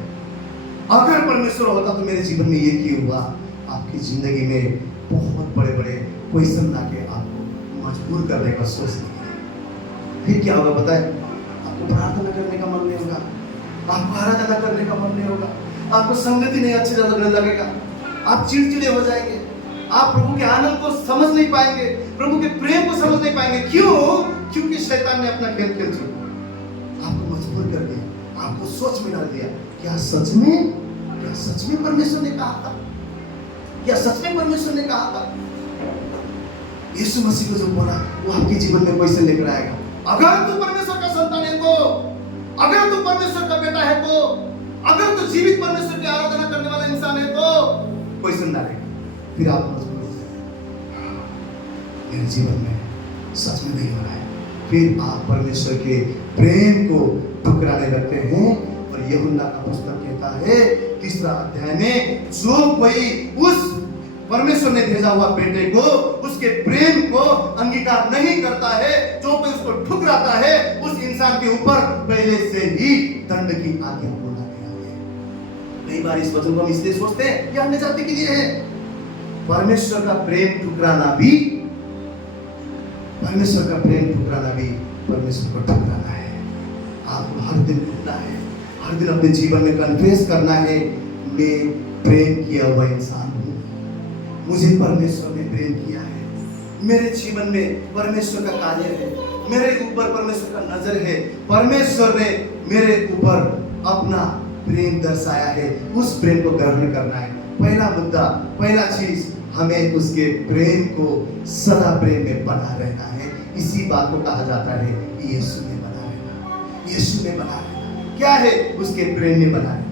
अगर परमेश्वर होता तो मेरे जीवन में ये क्यों हुआ? आपकी जिंदगी में बहुत बड़े बड़े क्वेश्चन लाके आपको मजबूर करने का सोचने के। फिर क्या होगा पता है? आपको प्रार्थना करने का मन नहीं होगा, आपको आराधना करने का मन नहीं होगा, आपको संगति नहीं अच्छी लगने लगेगा, आप चिड़चिड़े हो जाएंगे, आप प्रभु के आनंद को समझ नहीं पाएंगे, प्रभु के प्रेम को समझ नहीं पाएंगे। क्यों? क्योंकि शैतान ने अपना खेल खेल चुका, आपको मजबूर कर दिया, आपको सोच में डाल दिया। क्या सच में परमेश्वर ने कहा था? क्या सच में परमेश्वर ने कहा था? यीशु मसीह को जो बोला वो आपके जीवन में क्वेश्चन लेकर आएगा। अगर तू परमेश्वर का संतान है तो, अगर तू परमेश्वर का बेटा है तो, अगर तू जीवित परमेश्वर की आराधना करने वाला इंसान है तो क्वेश्चन डालेगा। फिर आप मजबूर हो जाएंगे, मेरे जीवन में सच में नहीं हो रहा है। फिर आप परमेश्वर के प्रेम को ठुकराने लगते हैं। और यूहन्ना का पुस्तक कहता है 3 अध्याय में, जो कोई उस परमेश्वर ने भेजा हुआ बेटे को, उसके प्रेम को अंगीकार नहीं करता है, जो कोई उसको ठुकराता है, उस इंसान के ऊपर पहले से ही दंड की आज्ञा बोला गया है। कई बार इस वचन को हम इसलिए सोचते हैं कि अन्य जाति के लिए है। परमेश्वर का प्रेम ठुकराना भी, परमेश्वर का प्रेम ठुकराना भी परमेश्वर को ठुकराना है। आपको हर दिन उठना है, हर दिन अपने जीवन में कन्फेस करना है, मैं प्रेम किया हुआ इंसान हूँ, मुझे परमेश्वर ने प्रेम किया है, मेरे जीवन में परमेश्वर का कार्य है, मेरे ऊपर परमेश्वर का नजर है, परमेश्वर ने मेरे ऊपर अपना प्रेम दर्शाया है। उस प्रेम को ग्रहण करना है। पहला मुद्दा, पहला चीज, हमें उसके प्रेम को सदा प्रेम में बना रहना है। इसी बात को कहा जाता है कि यीशु में बना रहना। यीशु में बना रहना क्या है? उसके प्रेम में बना रहना।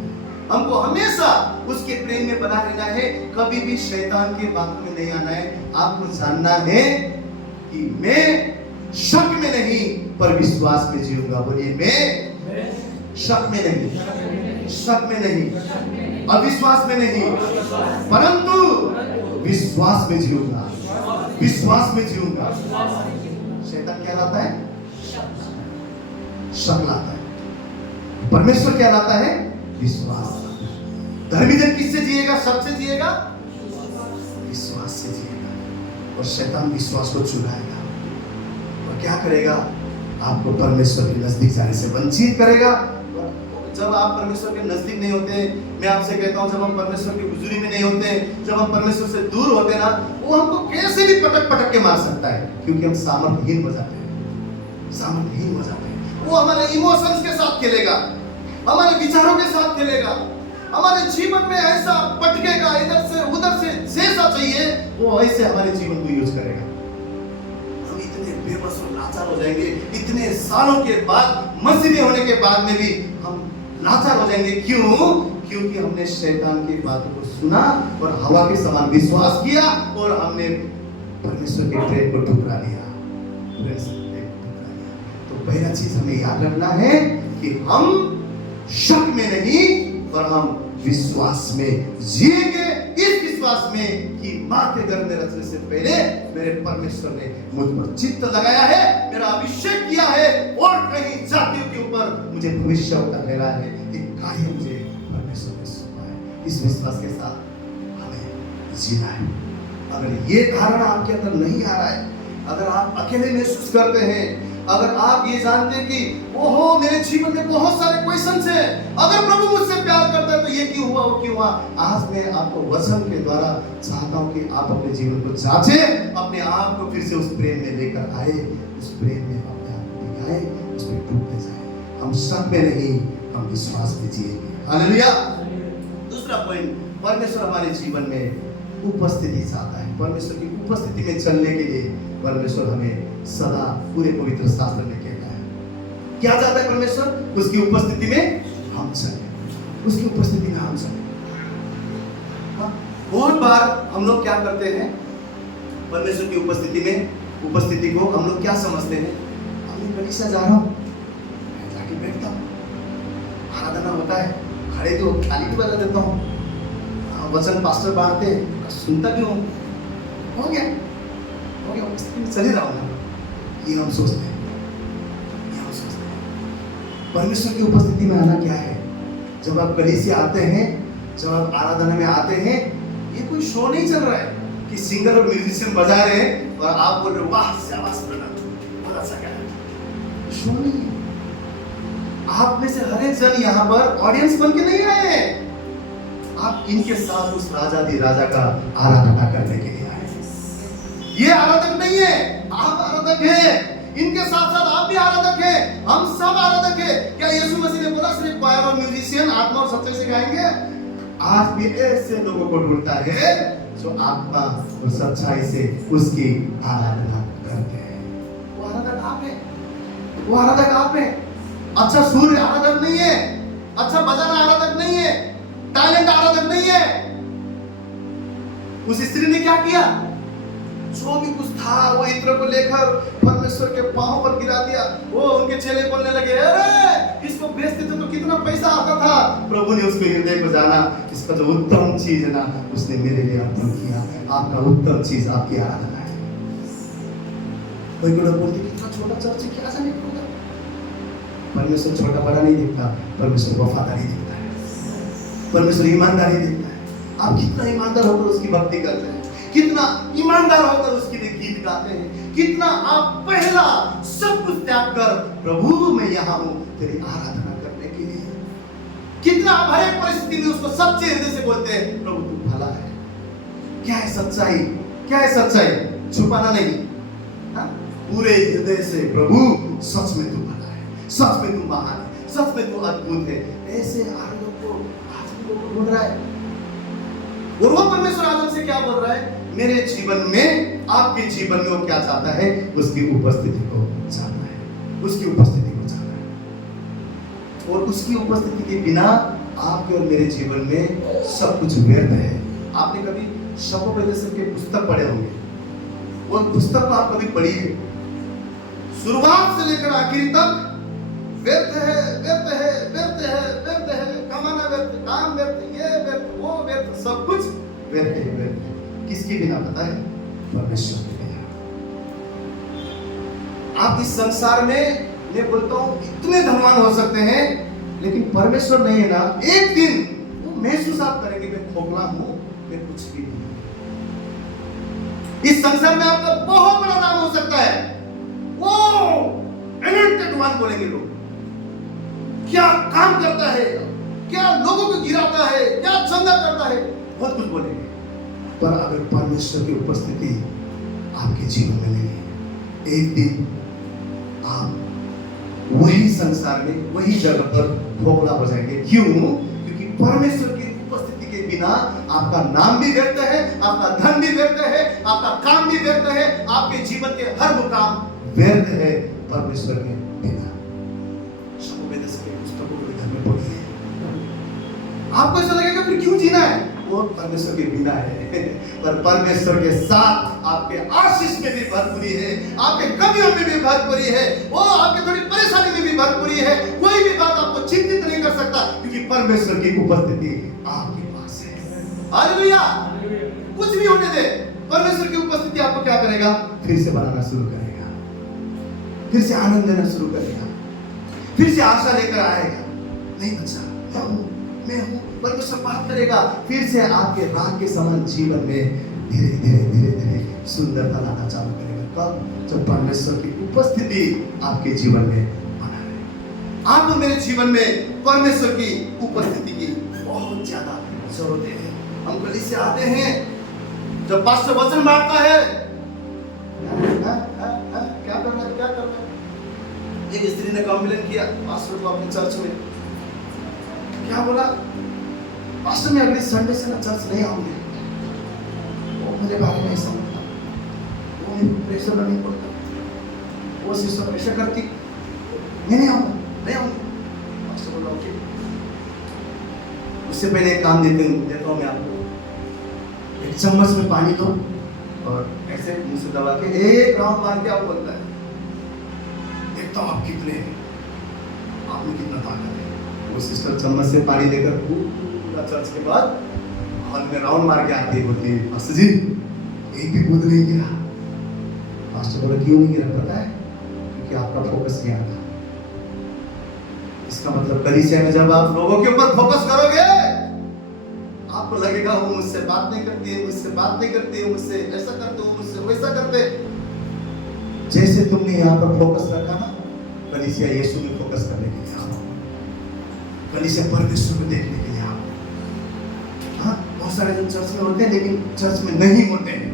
हमको हमेशा उसके प्रेम में बना रहना है, कभी भी शैतान के बातों में नहीं आना है। आपको जानना है कि मैं शक में नहीं पर विश्वास में जीऊंगा। बोलिए, मैं शक में नहीं, शक में नहीं, अविश्वास में नहीं, परंतु विश्वास में जीऊंगा, विश्वास में जीऊंगा। शैतान क्या लाता है? शक लाता है। परमेश्वर क्या लाता है? विश्वास। धर्मी जन किससे जिएगा? शक से जिएगा, विश्वास से जिएगा। और शैतान विश्वास को चुराएगा और क्या करेगा? आपको परमेश्वर के नजदीक जाने से वंचित करेगा। जब आप परमेश्वर के नजदीक नहीं होते, मैं आपसे कहता हूं, जब हम परमेश्वर की हुजूरी में नहीं होते, जब हम परमेश्वर से दूर होते ना, वो हमको कैसे भी पटक पटक के मार सकता है, क्योंकि हम सामर्थ्यहीन हो जाते हैं, सामर्थ्यहीन हो जाते हैं। वो हमारे इमोशंस के साथ खेलेगा, हमारे विचारों के साथ खेलेगा, हमारे जीवन में ऐसा पटकेगा, इधर से उधर से जैसा चाहिए वो ऐसे हमारे जीवन को यूज करेगा। हम इतने बेबस और लाचार हो जाएंगे, इतने सालों के बाद, मसीह में होने के बाद में भी हम लाचार हो जाएंगे। क्यों? क्योंकि हमने शैतान की बातों को सुना और हवा के समान विश्वास किया और हमने परमेश्वर के प्रेम को ठुकरा लिया। तो पहला चीज हमें याद रखना है कि हम शक में नहीं पर हम विश्वास में जिएंगे। इस विश्वास में कि मां के गर्भ में रचने से पहले मेरे परमेश्वर ने मुझ पर चित्त लगाया है, मेरा अभिषेक किया है और कई जातियों के ऊपर मुझे भविष्यवक्ता ठहराया है। एक कार्य मुझे परमेश्वर ने सौंपा है। इस विश्वास के साथ हमें जीना है। अगर ये धारणा आपके अंदर नहीं आ रहा है, अगर आप अकेले महसूस करते हैं, अगर आप ये जानते हैं कि ओहो मेरे जीवन में बहुत सारे क्वेश्चंस हैं, अगर प्रभु मुझसे प्यार करता है तो ये क्यों हुआ वो क्यों हुआ, आज मैं आपको वचन के द्वारा चाहता हूँ कि आप अपने जीवन को जांचें, अपने आप को फिर से उस प्रेम में लेकर आए, उस प्रेम में अपने आप को दिखाए, उसमें डूबते जाए। हम सब में नहीं, हम विश्वास में जिएंगे। हालेलुया। दूसरा पॉइंट, परमेश्वर हमारे जीवन में उपस्थिति चाहता है। परमेश्वर की उपस्थिति में चलने के लिए परमेश्वर हमें सदा पूरे पवित्र शास्त्र में कहता है क्या चाहता है परमेश्वर, उसकी उपस्थिति में हम चलें, उसकी उपस्थिति में हम चलें। बहुत बार हम लोग क्या करते हैं, परमेश्वर की उपस्थिति को हम लोग क्या समझते हैं, हम कलीसिया जा रहा हूँ, जाके बैठता हूँ, आराधना होता है, खड़े तो थाली भी बजा देता हूँ, वचन पास्टर बांटते सुनता भी हूँ, हो गया उपस्थिति में चले रहा हूँ। ये हम सोचते हैं, परमेश्वर की उपस्थिति में आना क्या है। जब आप कलीसिया आते हैं, जब आप आराधना में आते हैं, ये कोई शो नहीं चल रहा है कि सिंगर और म्यूजिशियन बजा रहे हैं और आप बोल रहे हो वाह शाबाश ब्रदर बहुत अच्छा गाया। शो नहीं है। आप में से हर एक जन यहाँ पर ऑडियंस बन के नहीं आए हैं, आप इनके साथ उस राजाधि राजा का आराधना करने के लिए आए हैं। ये आराधक नहीं है, आप आराधक हैं। इनके साथ साथ आप भी आराधक हैं, हम सब आराधक हैं। क्या यीशु मसीह ने बोला सिर्फ क्वायर और म्यूजिशियन आत्मा और सच्चाई से गाएंगे? आज भी ऐसे लोगों को ढूंढता है जो आत्मा और सच्चाई से उसकी आराधना करते हैं। वो आराधक आप हैं, वो आराधक आप हैं। अच्छा सूर्य आराधक नहीं है, अच्छा बजाना आराधक नहीं है, टैलेंट आराधक नहीं है। उस स्त्री ने क्या किया, जो भी कुछ था वो इत्र को लेकर परमेश्वर के पांव पर गिरा दिया। वो उनके चेले बोलने लगे, अरे इसको बेचते थे तो कितना पैसा आता था। प्रभु ने उसके हृदय को जाना, इसका जो उत्तम चीज है ना उसने मेरे लिए अर्पण किया। आपका उत्तम चीज आपकी आराधना है। कोई लोग बोलते कितना छोटा चर्च है, क्या जाने होगा। परमेश्वर छोटा बड़ा नहीं देखता, परमेश्वर वफादारी देखता है, परमेश्वर ईमानदारी देखता है। आप कितना ईमानदार होकर उसकी भक्ति करते हैं, कितना ईमानदार होकर उसके लिए गीत गाते हैं, कितना आप पहला सब कुछ त्याग कर प्रभु मैं यहाँ हूँ तेरी आराधना करने के लिए, कितना आप हर एक परिस्थिति में उसको सच्चे हृदय से बोलते हैं प्रभु तू भला है। क्या है सच्चाई, क्या है सच्चाई, छुपाना नहीं, हाँ? पूरे हृदय से प्रभु सच में तू भला है, सच में तू महान है, सच में तू अद्भुत है। ऐसे आराधक को आज लोग बोल रहा है। और वो परमेश्वर आदम से क्या बोल रहा है, मेरे जीवन में आपके जीवन में वो क्या चाहता है, उसकी उपस्थिति को चाहता है, उसकी उपस्थिति को चाहता है। और उसकी उपस्थिति के बिना आपके और मेरे जीवन में सब कुछ व्यर्थ है। आपने कभी शपोपदेशक के पुस्तक पढ़े होंगे, वो पुस्तक को आप कभी पढ़िए, शुरुआत से लेकर आखिर तक व्यर्थ है, व्यर्थ है, व्यर्थ है, व्यर्थ है, कमाना व्यर्थ, काम व्यर्थ, ये व्यर्थ, वो व्यर्थ, सब कुछ व्यर्थ है, व्यर्थ है। किसके बिना पता है, परमेश्वर के बिना। आप इस संसार में मैं बोलता हूं इतने धनवान हो सकते हैं, लेकिन परमेश्वर नहीं है ना, एक दिन वो महसूस आप करेंगे मैं खोखला हूं, मैं कुछ भी नहीं। इस संसार में आपका बहुत बड़ा नाम हो सकता है, वो एनोइंटेड वन बोलेंगे लोग, क्या काम करता है, क्या लोगों को गिराता है, क्या चंगा करता है, बहुत कुछ बोलेंगे। पर अगर परमेश्वर की उपस्थिति आपके जीवन में नहीं है, एक दिन आप वही संसार में, वही जगह पर खोखला हो जाएंगे। क्यों? क्योंकि परमेश्वर की उपस्थिति के बिना आपका नाम भी व्यर्थ है, आपका धन भी व्यर्थ है, आपका काम भी व्यर्थ है, आपके जीवन के हर मुकाम व्यर्थ है परमेश्वर के बिना। शपोपदेशक के पुस्तकों को घर में पढ़िए, आपको ऐसा लगेगा फिर क्यों जीना है, वो परमेश्वर के बिना है। पर परमेश्वर के साथ आपके आशीष में भी भरपूरी है, आपके कमियों में भी भरपूरी है, वो आपके थोड़ी परेशानी में भी भरपूरी है। कोई भी बात आपको चिंतित नहीं कर सकता, क्योंकि परमेश्वर की उपस्थिति आपके पास है। हालेलुया। कुछ भी होने दे, परमेश्वर की उपस्थिति आपको क्या करेगा, फिर से बनाना शुरू करेगा, फिर से आनंद देना शुरू करेगा, फिर से आशा लेकर आएगा। नहीं बच्चा, मैं हूँ, परमेश्वर बात करेगा, फिर से आपके रात के समान जीवन में धीरे धीरे धीरे धीरे सुंदरता लाना चालू करेगा, तब जब परमेश्वर की उपस्थिति आपके जीवन में बना रहे। आप मेरे जीवन में परमेश्वर की उपस्थिति की बहुत ज्यादा जरूरत है। हम कलीसिया आते हैं, जब पास्टर वचन बांटता है, क्या कर रहा है, क्या कर रहा है। एक स्त्री ने कंप्लेन किया पास्टर को अपने चर्च में, क्या बोला, पास्टर मैं अगली संडे से ना चर्च नहीं आऊंगी, वो मेरे बारे में ऐसा बोलता, वो मेरे प्रेशर नहीं पड़ता, वो सिस्टर प्रेशर करती, मैं नहीं आऊंगा, नहीं आऊंगा। पास्टर बोला ओके, उससे पहले एक काम देता हूँ मैं आपको, एक चम्मच में पानी दो और ऐसे मुंह से दबा के एक राउंड मार के आप बोलता है, देखता हूँ आप कितने, आप में कितना ताकत है। वो सिस्टर चम्मच से पानी देकर पूरा चर्च के बाद हॉल में राउंड मार के आती है, बोलती है पास्टर जी एक भी बूंद नहीं गिरा। पास्टर बोला क्यों नहीं गिरा, पता है, क्योंकि आपका फोकस यहाँ था। इसका मतलब कलीसिया में जब आप लोगों के ऊपर फोकस करोगे, आपको लगेगा वो मुझसे बात नहीं करती है, मुझसे बात नहीं करती है, मुझसे ऐसा करते हो, मुझसे वैसा करते। जैसे तुमने यहाँ पर फोकस रखा ना, कलीसिया यीशु में फोकस करने के लिए आओ, कलीसिया परमेश्वर को देखने के लिए आओ। हाँ, बहुत सारे लोग चर्च में होते हैं लेकिन चर्च में नहीं होते हैं,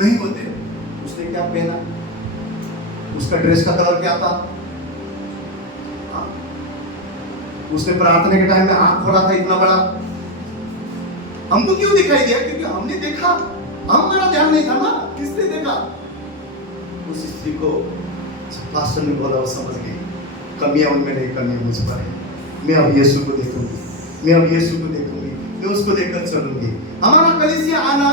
नहीं होते। उसने क्या पहना, उसका ड्रेस का कलर क्या था, उसने प्रार्थना के टाइम में आंख खोला था इतना बड़ा, हमको क्यों दिखाई दिया, क्योंकि हमने देखा, हमारा ध्यान नहीं था ना, किसने देखा। उस स्त्री को पास्टर ने बोला, वो समझ गई कमियां उनमें नहीं, कमियां मुझ पर है। मैं अब यीशु को देखूंगी, मैं अब यीशु को देखूंगी, मैं उसको देखकर चलूंगी। हमारा कलीसिया आना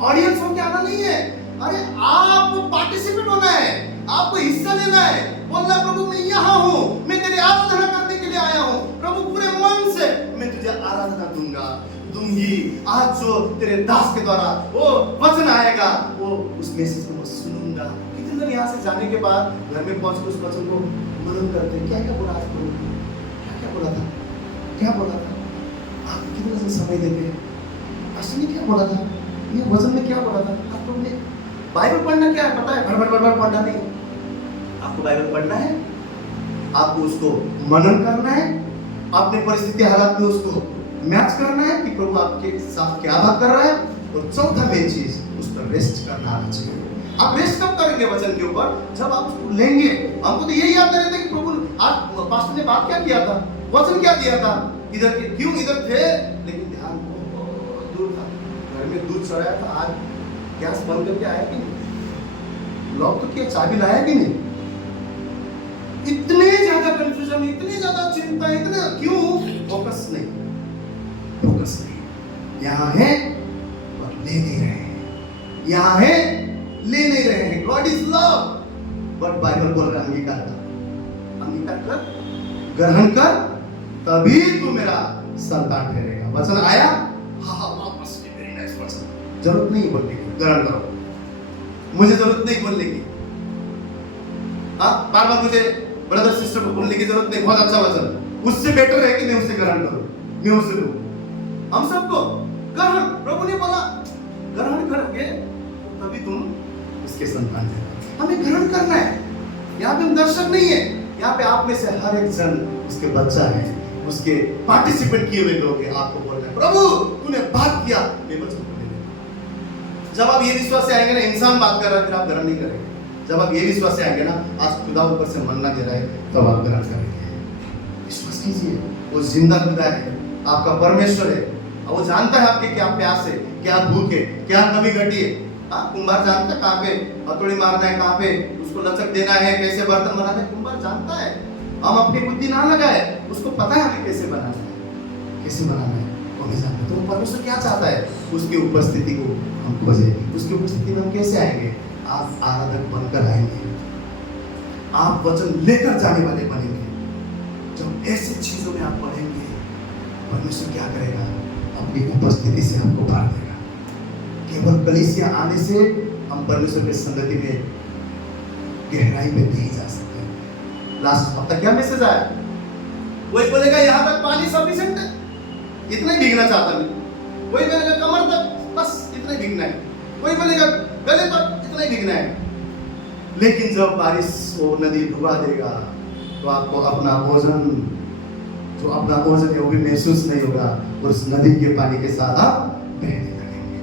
ऑडियंस होके आना नहीं है, अरे आपको पार्टिसिपेट होना है, आपको हिस्सा लेना है, बोलना प्रभु मैं यहाँ हूँ, मैं तेरी आराधना करने के लिए आया हूँ, प्रभु पूरे मन से मैं तुझे आराधना दूंगी। आज जो तेरे दास के द्वारा वो वचन आएगा, वो उस मैसेज को मैं सुनूंगा। कितने दिन यहाँ से जाने के बाद घर में पहुंच के उस वचन को मनन करते, क्या क्या बोला आज प्रभु, क्या क्या बोला था, क्या बोला था, आप कितने से समय देते हैं, पास्टर ने क्या बोला था, ये वचन में क्या बोला था। आप लोग ने बाइबल पढ़ना क्या है, पता है, भर पढ़ना नहीं, आपको बाइबल पढ़ना है, आपको उसको मनन करना है, अपने परिस्थिति हालात में उसको मैच करना है कि प्रभु आपके साथ क्या बात कर रहा है। और चौथा मेन चीज, उस पर रेस्ट करना आना चाहिए। आप रेस्ट कब करेंगे वचन के ऊपर, जब आप उसको लेंगे। हमको तो यही याद रहता है कि प्रभु आज पास्टर ने बात क्या किया था, वचन क्या दिया था, इधर के क्यों इधर थे, लेकिन ध्यान बहुत दूर था, घर में दूध चढ़ाया था, आज गैस बंद करके आया कि नहीं, लॉक तो किया, चाबी लाया कि नहीं। इतने ज्यादा कंफ्यूजन, इतनी ज्यादा चिंता, इतना क्यों, फोकस नहीं, फोकस नहीं। यहाँ है और ले नहीं रहे हैं, यहाँ है ले नहीं रहे हैं। God is love, but Bible बोल रहा है अंगीकार कर, अंगीकार कर, ग्रहण कर, तभी तू मेरा संतान ठहरेगा। वचन आया, हाँ वापस वेरी नाइस वचन, जरूरत नहीं बोलने की, ग्रहण करो, मुझे जरूरत नहीं बोलने की, हाँ बार बार मुझे ब्रदर सिस्टर को बोलने की जरूरत नहीं, बहुत अच्छा वचन, उससे बेटर है कि मैं उसे ग्रहण करूं, मैं उसे लूं। हम सबको ग्रहण, प्रभु ने बोला ग्रहण करोगे तभी तुम उसके संतान हो। हमें ग्रहण करना है, यहाँ पे हम दर्शक नहीं है, यहाँ पे आप में से हर एक जन उसके बच्चा है, उसके पार्टिसिपेट किए हुए लोग हैं। आपको बोल रहे हैं प्रभु तूने बात किया, ये बच्चों को ले। जब आप ये विश्वास से आएंगे ना, इंसान बात कर रहा है फिर आप ग्रहण नहीं करेंगे। जब आप ये विश्वास से आएंगे ना, आज खुदा ऊपर से मन्ना दे रहा है, तब आप ग्रहण करेंगे। विश्वास कीजिए, वो जिंदा खुदा है, आपका परमेश्वर है, और वो जानता है आपके क्या प्यास है, क्या भूख है, क्या कमी घटी है। हाँ, कुंभार जानता है कहाँ पे हथौड़ी मारना है, कहाँ पे उसको लचक देना है, कैसे बर्तन बनाना है, कुंभार जानता है। हम अपनी बुद्धि ना लगाए, उसको पता है हमें कैसे बनाना है, कैसे बनाना है, वो हमें जानता है। तो परमेश्वर क्या चाहता है, उसकी उपस्थिति को हम खोजे। उसकी उपस्थिति में हम कैसे आएंगे, आप आराधक बनकर आएंगे, आप वचन लेकर जाने वाले बनेंगे। जब ऐसी चीजों में आप पढ़ेंगे, परमेश्वर क्या करेगा, अपनी उपस्थिति से आपको भर देगा। केवल कलीसिया आने से हम परमेश्वर की संगति में गहराई में नहीं जा सकते। लास्ट हफ्ता क्या मैसेज आया, कोई बोलेगा यहाँ तक पानी सफिशिएंट है, इतना ही भीगना चाहता मैं, कोई बोलेगा कमर तक बस इतना ही भीगना है, कोई बोलेगा गले तक उतना ही भीगना है। लेकिन जब बारिश वो नदी डुबा देगा तो आपको अपना भोजन, जो अपना भोजन है वो भी महसूस नहीं होगा और उस नदी के पानी के साथ आप बहने लगेंगे।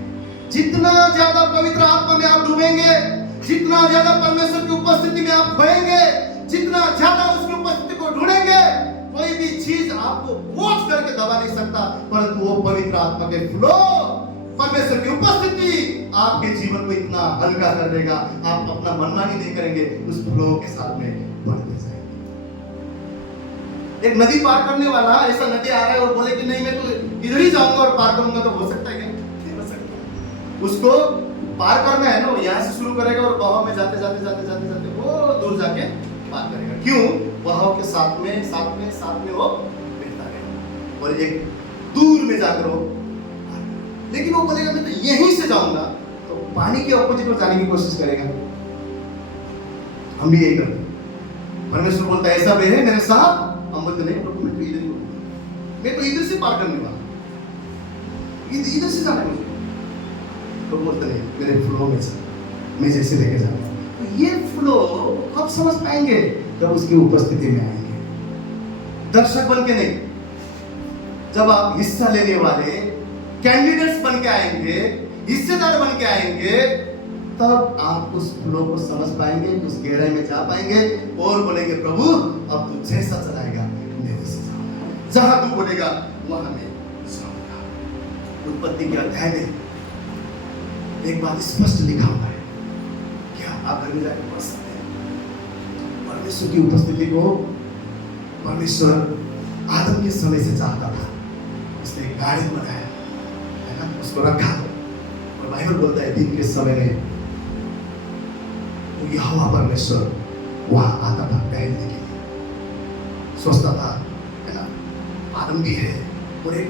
जितना ज्यादा पवित्र आत्मा में आप डूबेंगे, जितना ज्यादा परमेश्वर की उपस्थिति में आप खोएंगे, जितना ज्यादा उसकी उपस्थिति को ढूंढेंगे, कोई भी चीज आपको फोर्स करके दबा नहीं सकता, परंतु वो पवित्र आत्मा के फ्लो, परमेश्वर की उपस्थिति आपके जीवन को इतना हल्का कर देगा, आप अपना मनमानी नहीं करेंगे, उस फ्लो के साथ में बढ़ते जाएंगे। एक नदी पार करने वाला ऐसा नदी आ रहा है और बोले कि नहीं मैं तो इधर ही जाऊंगा और पार करूंगा, तो हो सकता है क्या? नहीं हो सकता। उसको पार करना है ना, वो यहाँ से शुरू करेगा और बहाव में जाते जाते जाते जाते जाते वो दूर जाके पार करेगा। क्यों? बहाव के साथ में वो बहता रहेगा और एक दूर में जाकर वो, लेकिन वो बोलेगा मैं तो यहीं से जाऊंगा, तो पानी के ऑपोजिट में जाने की कोशिश करेगा। हम भी यही करते हैं। परमेश्वर बोलता है ऐसा बहे मेरे साथ, हम बोलते नहीं प्रभु मैं तो इधर ही हूं, मैं तो इधर से पार करने वाला, इधर से जाना है मुझे। तो बोलते नहीं मेरे फ्लो में चल, मैं जैसे लेके जा रहा हूं। ये फ्लो कब समझ पाएंगे? जब उसकी उपस्थिति में आएंगे, दर्शक बन के नहीं। जब आप हिस्सा लेने वाले कैंडिडेट्स बन के आएंगे, हिस्सेदार बन के आएंगे, तब आप उस फ्लो को समझ पाएंगे, उस गहराई में जा पाएंगे और बोलेंगे प्रभु अब तू जैसा चलाएगा मैं वैसे जाऊंगा, जहां तू बोलेगा वहां मैं जाऊंगा। उत्पत्ति के अध्याय में एक बात स्पष्ट लिखा हुआ है, क्या आप घर में जाकर पढ़ सकते हैं? परमेश्वर की उपस्थिति को परमेश्वर आदम के समय से चाहता था। उसने एक गार्डन बनाया है ना, उसको रखा, और बाइबल बोलता है दिन के समय में तो यहोवा परमेश्वर वहां आता था टहलने के लिए, सोचता था है ना आदम भी है, और एक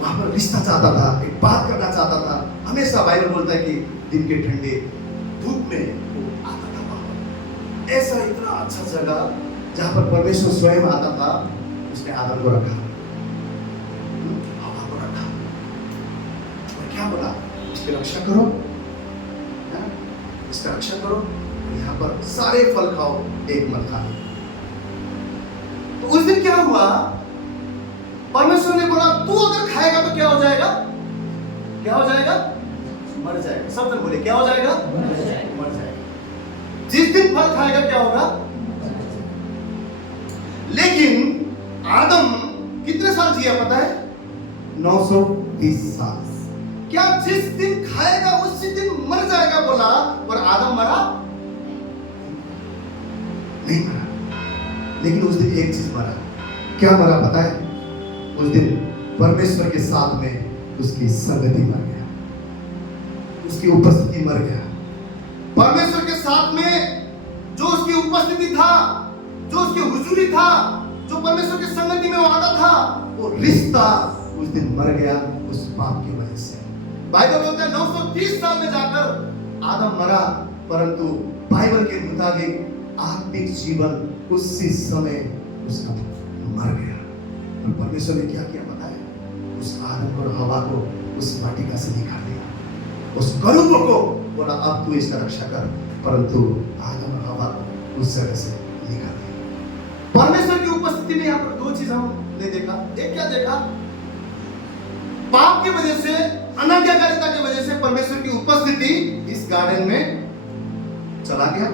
वहां पर रिश्ता चाहता था, एक बात करना चाहता था। हमेशा बाइबल बोलता है कि दिन के ठंडे धूप में वो आता था वहां पर। ऐसा इतना अच्छा जगह जहां पर परमेश्वर स्वयं आता था, उसने आदम को रखा, हवा को रखा, और क्या बोला इसकी रक्षा करो, इसका रक्षा करो, यहाँ पर सारे फल खाओ, एक मत खाओ। तो उस दिन क्या हुआ? परमेश्वर ने बोला तू अगर खाएगा तो क्या हो जाएगा? क्या हो जाएगा? मर जाएगा। सब जन बोले क्या हो जाएगा? मर जाएगा। जिस दिन फल खाएगा क्या होगा? लेकिन आदम कितने साल जिया पता है? 930 साल। क्या जिस दिन खाएगा उसी दिन मर जाएगा बोला, और आदम मरा नहीं मरा। लेकिन उस दिन एक चीज मरा। क्या मरा पता है? उस दिन परमेश्वर के साथ में उसकी संगति मर गया, उसकी उपस्थिति मर गया। परमेश्वर के साथ में जो उसकी उपस्थिति था, जो उसकी हुजूरी था, जो परमेश्वर की संगति में वो आता था, वो रिश्ता उस दिन मर गया उस पाप की वजह से। बाइबल बोलता है 930 साल में जाकर आदम मरा, परंतु बाइबल के मुताबिक आत्मिक जीवन उसी समय उसका मर गया। और परमेश्वर ने क्या किया पता है? उस आदम और हवा को उस वाटिका से निकाल दिया, उस करूब को बोला अब तू इसका रक्षा कर, परंतु आदम और हवा को उस जगह से निकाल दिया। परमेश्वर की उपस्थिति में यहाँ पर दो चीज हमने देखा। एक क्या देखा? पाप की वजह से, अनाज्ञाकारिता की वजह से परमेश्वर की उपस्थिति इस गार्डन में चला गया,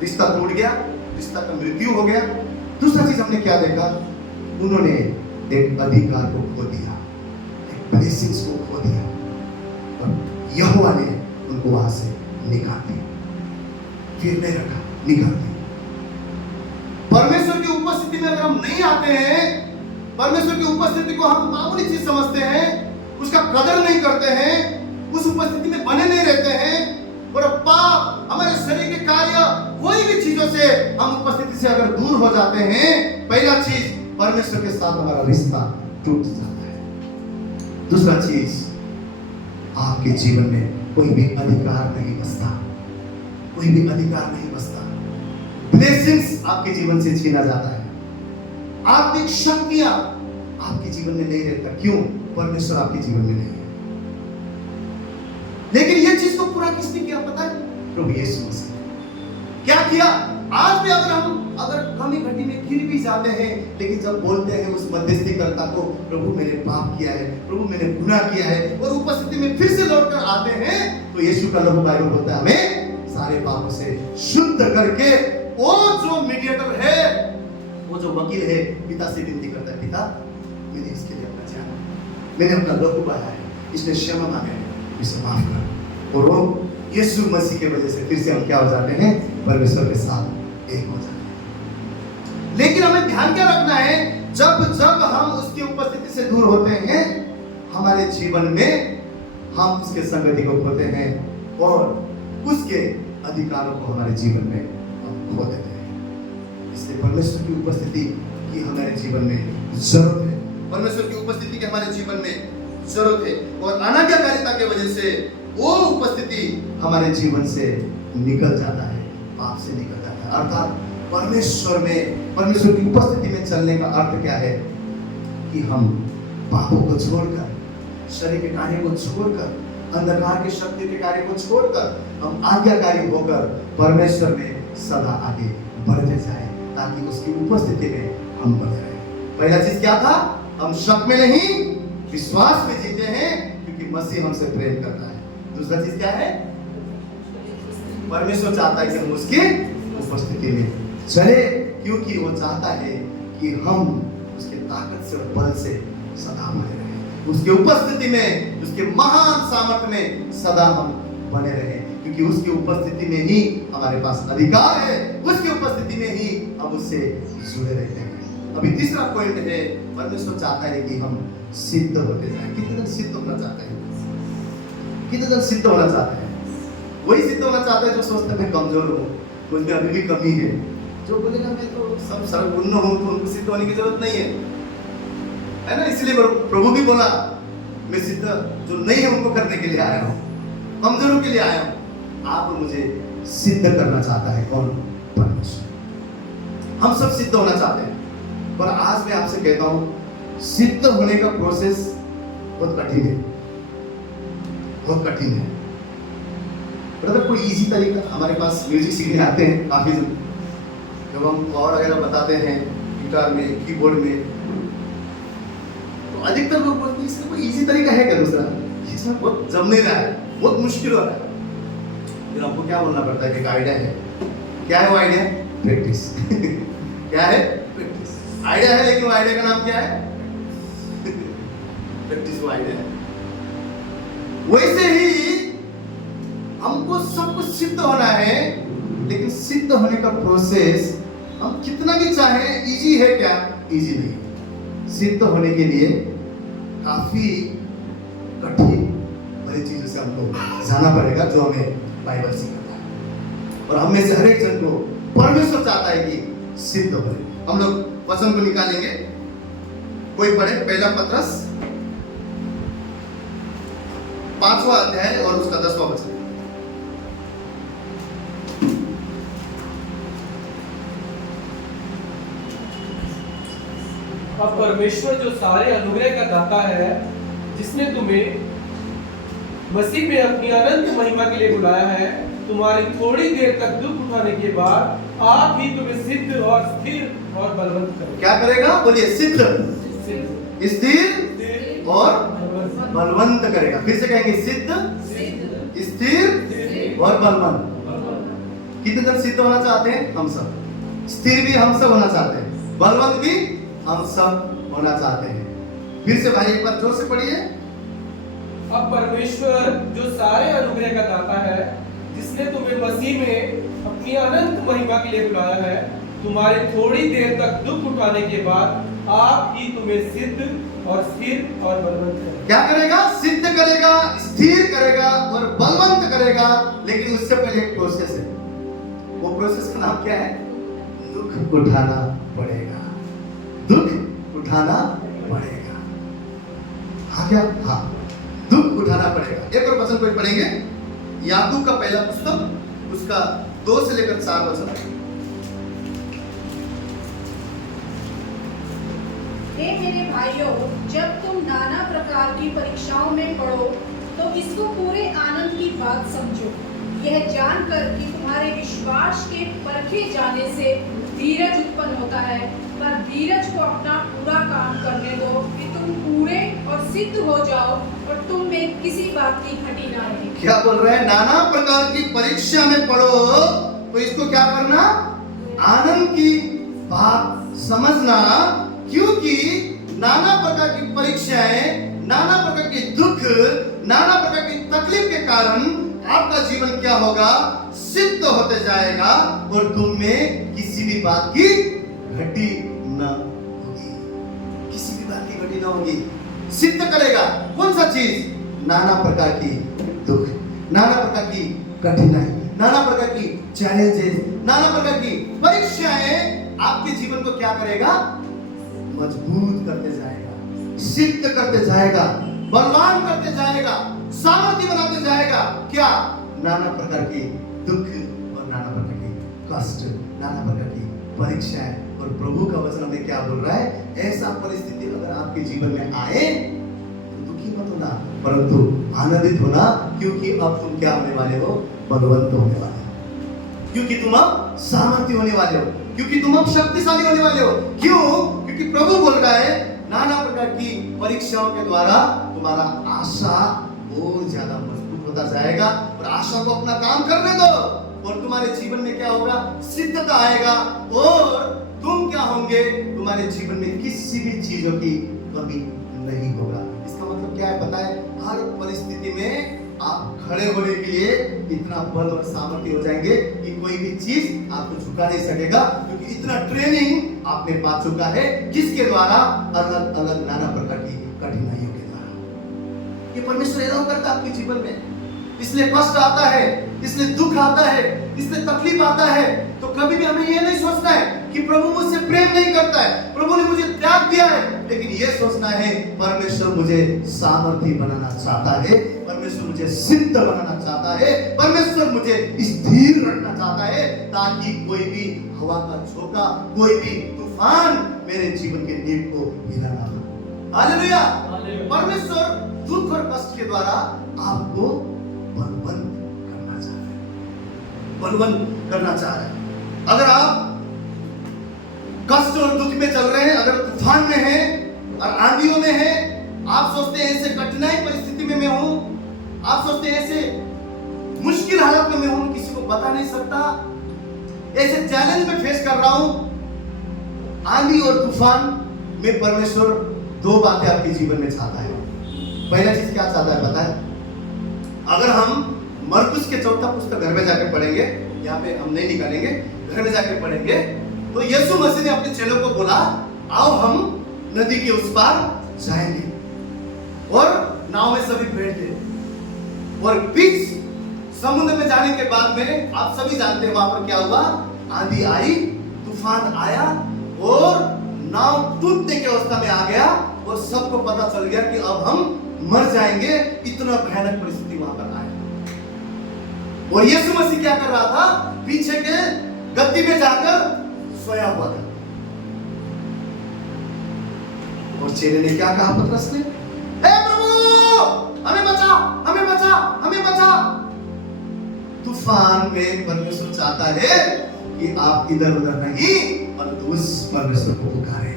रिश्ता टूट गया, रिश्ता का मृत्यु हो गया। दूसरा चीज हमने क्या देखा? उन्होंने एक अधिकार को खो दिया, एक ब्लेसिंग्स को खो दिया, और यहोवा ने उनको वहां से निकाल दिया, फिर नहीं रखा, निकाल दिया। परमेश्वर की उपस्थिति में अगर हम नहीं आते हैं, परमेश्वर की उपस्थिति को हम मामूली चीज समझते हैं, उसका कदर नहीं करते हैं, उस उपस्थिति में बने नहीं रहते हैं, और पाप, हमारे शरीर के कार्य, कोई भी चीजों से हम उपस्थिति से अगर दूर हो जाते हैं, पहला चीज परमेश्वर के साथ हमारा रिश्ता टूट जाता है। दूसरा चीज, आपके जीवन में कोई भी अधिकार नहीं बचता, कोई भी अधिकार नहीं बचता। ब्लेसिंग्स आपके जीवन से छीना जाता है, आत्मिक शक्तियां आपके जीवन में नहीं रहता। क्यों? परमेश्वर आपके जीवन में नहीं है। लेकिन यह चीज को को पूरा किसने किया पता है? प्रभु यीशु मसीह। क्या किया? आज भी अगर कमी घटी में गिर भी जाते हैं, लेकिन जब बोलते हैं उस मध्यस्थीकर्ता को, प्रभु मैंने पाप किया है, प्रभु मैंने गुनाह किया है, और उपस्थिति में फिर से लौटकर आते हैं, तो यीशु का लहू बाइबल बोलता है हमें सारे पापों से शुद्ध करके, वो जो मीडिएटर है, वो जो वकील है, पिता से विनती करता है, पिता मैंने इसके लिए अपना जान, मैंने अपना लहू बहाया है, इसने क्षमा मांगा है, इसे माफ कर। और वो यीशु मसीह के वजह से फिर से हम क्या हो जाते हैं? परमेश्वर के साथ एक हो जाते हैं। लेकिन हमें ध्यान क्या रखना है? जब जब हम उसकी उपस्थिति से दूर होते हैं, हमारे जीवन में हम उसके संगति को खोते हैं और उसके अधिकारों को हमारे जीवन में हम खो देते हैं। इसलिए परमेश्वर की उपस्थिति की हमारे जीवन में जरूरत है। परमेश्वर की उपस्थिति की हमारे जीवन में जरूरत है, और अनाज्ञाकारिता के वजह से वो उपस्थिति हमारे जीवन से निकल जाता है, पाप से निकल जाता है। अर्थात परमेश्वर की उपस्थिति में चलने का अर्थ क्या है? कि हम पापों को छोड़कर, शरीर के कार्य को छोड़कर, अंधकार की शक्ति के कार्य को छोड़कर हम आज्ञाकारी होकर परमेश्वर में सदा आगे बढ़ते जाए, ताकि उसकी उपस्थिति में हम बने रहे। पहला चीज क्या था? हम शक में नहीं, विश्वास में जीते हैं, क्योंकि मसीह हमसे प्रेम करता है। दूसरा चीज क्या है? परमेश्वर चाहता है कि हम उसकी उपस्थिति में चले, क्योंकि वो चाहता है कि हम उसके ताकत से और बल से सदा बने रहें, उसके उपस्थिति में, उसके महान सामर्थ्य में सदा हम बने रहें, क्योंकि उसकी उपस्थिति में ही हमारे पास अधिकार है, उसकी उपस्थिति में ही हम उससे जुड़े रहते हैं। अभी तीसरा पॉइंट है, परमेश्वर चाहता है कि हम सिद्ध होते जाएं। कितने जन सिद्ध होना चाहते हैं? कितने जन सिद्ध होना चाहते हैं? वही सिद्ध होना चाहता है जो सोचते हैं मैं कमजोर हूँ, मुझमें अभी भी कमी है। जो बोलेगा मैं तो सब सर्वगुण हूँ, तो उनको सिद्ध होने की जरूरत नहीं है ना? इसलिए प्रभु भी बोला मैं सिद्ध जो नहीं है उनको करने के लिए आया हूँ, कमजोरों के लिए आया हूँ। आप मुझे सिद्ध करना चाहता है कौन? परमेश्वर। हम सब सिद्ध होना चाहते हैं, पर आज मैं आपसे कहता हूँ सिद्ध होने का प्रोसेस बहुत कठिन है, बहुत कठिन है। ब्रदर कोई इजी तरीका? हमारे पास म्यूजिक सीखने आते हैं काफी जन, जब हम कॉर्ड वगैरह बताते हैं गिटार में, कीबोर्ड में, तो अधिकतर लोग बोलते हैं इसका कोई इजी तरीका है क्या? दूसरा इसमें बहुत जम नहीं रहा है, बहुत मुश्किल हो रहा है। फिर आपको क्या बोलना पड़ता है? एक आइडिया है। क्या है वो आइडिया? प्रैक्टिस। क्या है? प्रैक्टिस। आइडिया है, लेकिन वो आइडिया का नाम क्या है? प्रैक्टिस। वो आइडिया है। वैसे ही हमको सब कुछ सिद्ध होना है, लेकिन सिद्ध होने का प्रोसेस हम कितना भी चाहें इजी है क्या? इजी नहीं। सिद्ध होने के लिए काफी कठिन बड़ी चीजों से हमको जाना पड़ेगा, जो हमें बाइबल सिखाता है। और हम में से हर एक जन को परमेश्वर चाहता है कि सिद्ध हो। हम लोग वचन को निकालेंगे, कोई पढ़े पहला पत्रस 5वां अध्याय और उसका 10वां वचन। अब परमेश्वर जो सारे अनुग्रह का दाता है, जिसने तुम्हें मसीह में अपनी अनंत महिमा के लिए बुलाया है, तुम्हारी थोड़ी देर तक दुख उठाने के बाद आप ही तुम्हें सिद्ध और स्थिर और बलवंत करेगा। क्या करेगा? बोलिए सिद्ध, स्थिर और बलवंत करेगा। फिर से कहेंगे सिद्ध, स्थिर और बलवंत। कितने जन सिद्ध होना चाहते हैं? हम सब। स्थिर भी हम सब होना चाहते हैं, बलवंत भी हम सब होना चाहते हैं। फिर से भाई एक बार जोर से पढ़िए। अब परमेश्वर जो सारे अनुग्रह का दाता है, जिसने तुम्हें मसीह में अपनी अनंत महिमा के लिए बुलाया है, तुम्हारी थोड़ी देर तक दुख उठाने के बाद आप ही तुम्हें सिद्ध और स्थिर और बलवंत करेगा। क्या करेगा? सिद्ध करेगा, स्थिर करेगा और बलवंत करेगा। लेकिन उससे पहले एक प्रोसेस है। वो प्रोसेस का नाम क्या है? दुख उठाना पड़ेगा। दुख उठाना पड़ेगा। हाँ क्या? हाँ, दुख उठाना पड़ेगा। एक और वचन कोई पढ़ेंगे, याकूब का पहला पुस्तक, उसका 2 से लेकर 4 वचन। हे मेरे भाइयों, जब तुम नाना प्रकार की परीक्षाओं में पड़ो, तो इसको पूरे आनंद की बात समझो, यह जानकर कि तुम्हारे विश्वास के परखे जाने से धीरज उत्पन्न होता है, पर धीरज को अपना पूरा काम करने दो कि तुम पूरे और सिद्ध हो जाओ और तुम में किसी बात की घटी ना रहे। क्या बोल रहे हैं? नाना प्रकार की परीक्षा में पढ़ो तो इसको क्या करना? आनंद की बात समझना, क्योंकि नाना प्रकार की परीक्षाएं, नाना प्रकार के दुख, नाना प्रकार की तकलीफ के कारण आपका जीवन क्या होगा? सिद्ध होते जाएगा और तुम में किसी भी बात की घटी न होगी, किसी भी बात की घटी न होगी। सिद्ध करेगा कौन सा चीज? नाना प्रकार की दुख, नाना प्रकार की कठिनाई, नाना प्रकार की चैलेंजेस, नाना प्रकार की परीक्षाएं आपके जीवन को क्या करेगा? मजबूत करते जाएगा, सिद्ध करते जाएगा, बलवान करते जाएगा, सामर्थ्य बनाते जाएगा। क्या? नाना प्रकार की दुख और नाना प्रकार की कष्ट, नाना प्रकार की परीक्षाएं। और प्रभु का वचन हमें क्या बोल रहा है? ऐसा परिस्थिति अगर आपके जीवन में आए तो दुखी मत होना, परंतु आनंदित होना, क्योंकि अब तुम क्या होने वाले हो? बलवंत होने वाले हो, क्योंकि तुम अब सामर्थ्य होने वाले हो, क्योंकि तुम अब शक्तिशाली होने वाले हो। क्यों? क्योंकि प्रभु बोल रहा है नाना प्रकार की परीक्षाओं के द्वारा तुम्हारा आशा और ज्यादा मजबूत होता जाएगा और आशा को अपना काम करने दो और तुम्हारे जीवन में क्या होगा? सिद्धता आएगा और तुम क्या होंगे? तुम्हारे जीवन में किसी भी चीजों की कमी नहीं होगा। इसका मतलब क्या है पता है? हर परिस्थिति में आप खड़े होने के लिए इतना बल और सामर्थ्य हो जाएंगे कि कोई भी चीज आपको झुका नहीं सकेगा, क्योंकि इतना ट्रेनिंग आपने पा चुका है। किसके द्वारा? अलग अलग नाना प्रकार की कठिनाइयों के द्वारा। ये परमेश्वर एलाउ करता है आपके जीवन में, इसलिए कष्ट आता है, इसलिए दुख आता है, इसलिए तकलीफ आता है। तो कभी भी हमें ये नहीं सोचना है कि प्रभु मुझसे प्रेम नहीं करता है, प्रभु ने मुझे त्याग दिया है, लेकिन ये सोचना है परमेश्वर मुझे सामर्थ्य बनाना चाहता है, परमेश्वर मुझे सिद्ध बनाना चाहता है, परमेश्वर मुझे स्थिर रखना चाहता है, ताकि कोई भी हवा का झोंका, कोई भी तूफान मेरे जीवन के नींव को हिला ना पाए। हालेलुया! परमेश्वर दुख और कष्ट के द्वारा आपको बलवंत करना चाह रहा है, बलवंत करना चाह रहा है। अगर आप कष्ट और दुख में चल रहे हैं, अगर तूफान में हैं और आंधियों में हैं, आप सोचते हैं ऐसे कठिनाई परिस्थिति में मैं हूं, आप सोचते हैं ऐसे मुश्किल हालत में मैं हूं, किसी को बता नहीं सकता, ऐसे चैलेंज में फेस कर रहा हूं, आंधी और तूफान में परमेश्वर दो बातें आपके जीवन में चाहता है। पहला चीज क्या चाहता है पता है? अगर हम मरकुस के 4 पुस्तक घर में जाकर पढ़ेंगे, यहाँ पे हम नहीं निकालेंगे, घर में जाकर पढ़ेंगे, तो यीशु मसीह ने अपने चेलों को बोला, आओ हम नदी के उस पार जाएंगे। और नाव में सभी बैठ गए और बीच समुद्र में जाने के बाद में आप सभी जानते हैं वहां पर क्या हुआ? आंधी आई, तूफान आया और नाव टूटने की अवस्था में आ गया और सबको पता चल गया कि अब हम मर जाएंगे। इतना भयानक परिस्थिति वहां पर आया और यीशु मसीह क्या कर रहा था? पीछे के गद्दी में जाकर सोया हुआ था। और चेले ने क्या कहा पतरस ने? हे प्रभु, हमें बचा, हमें बचा, हमें बचा। तूफान में परमेश्वर चाहता है कि आप इधर उधर नहीं, परंतु उस परमेश्वर को पुकारे।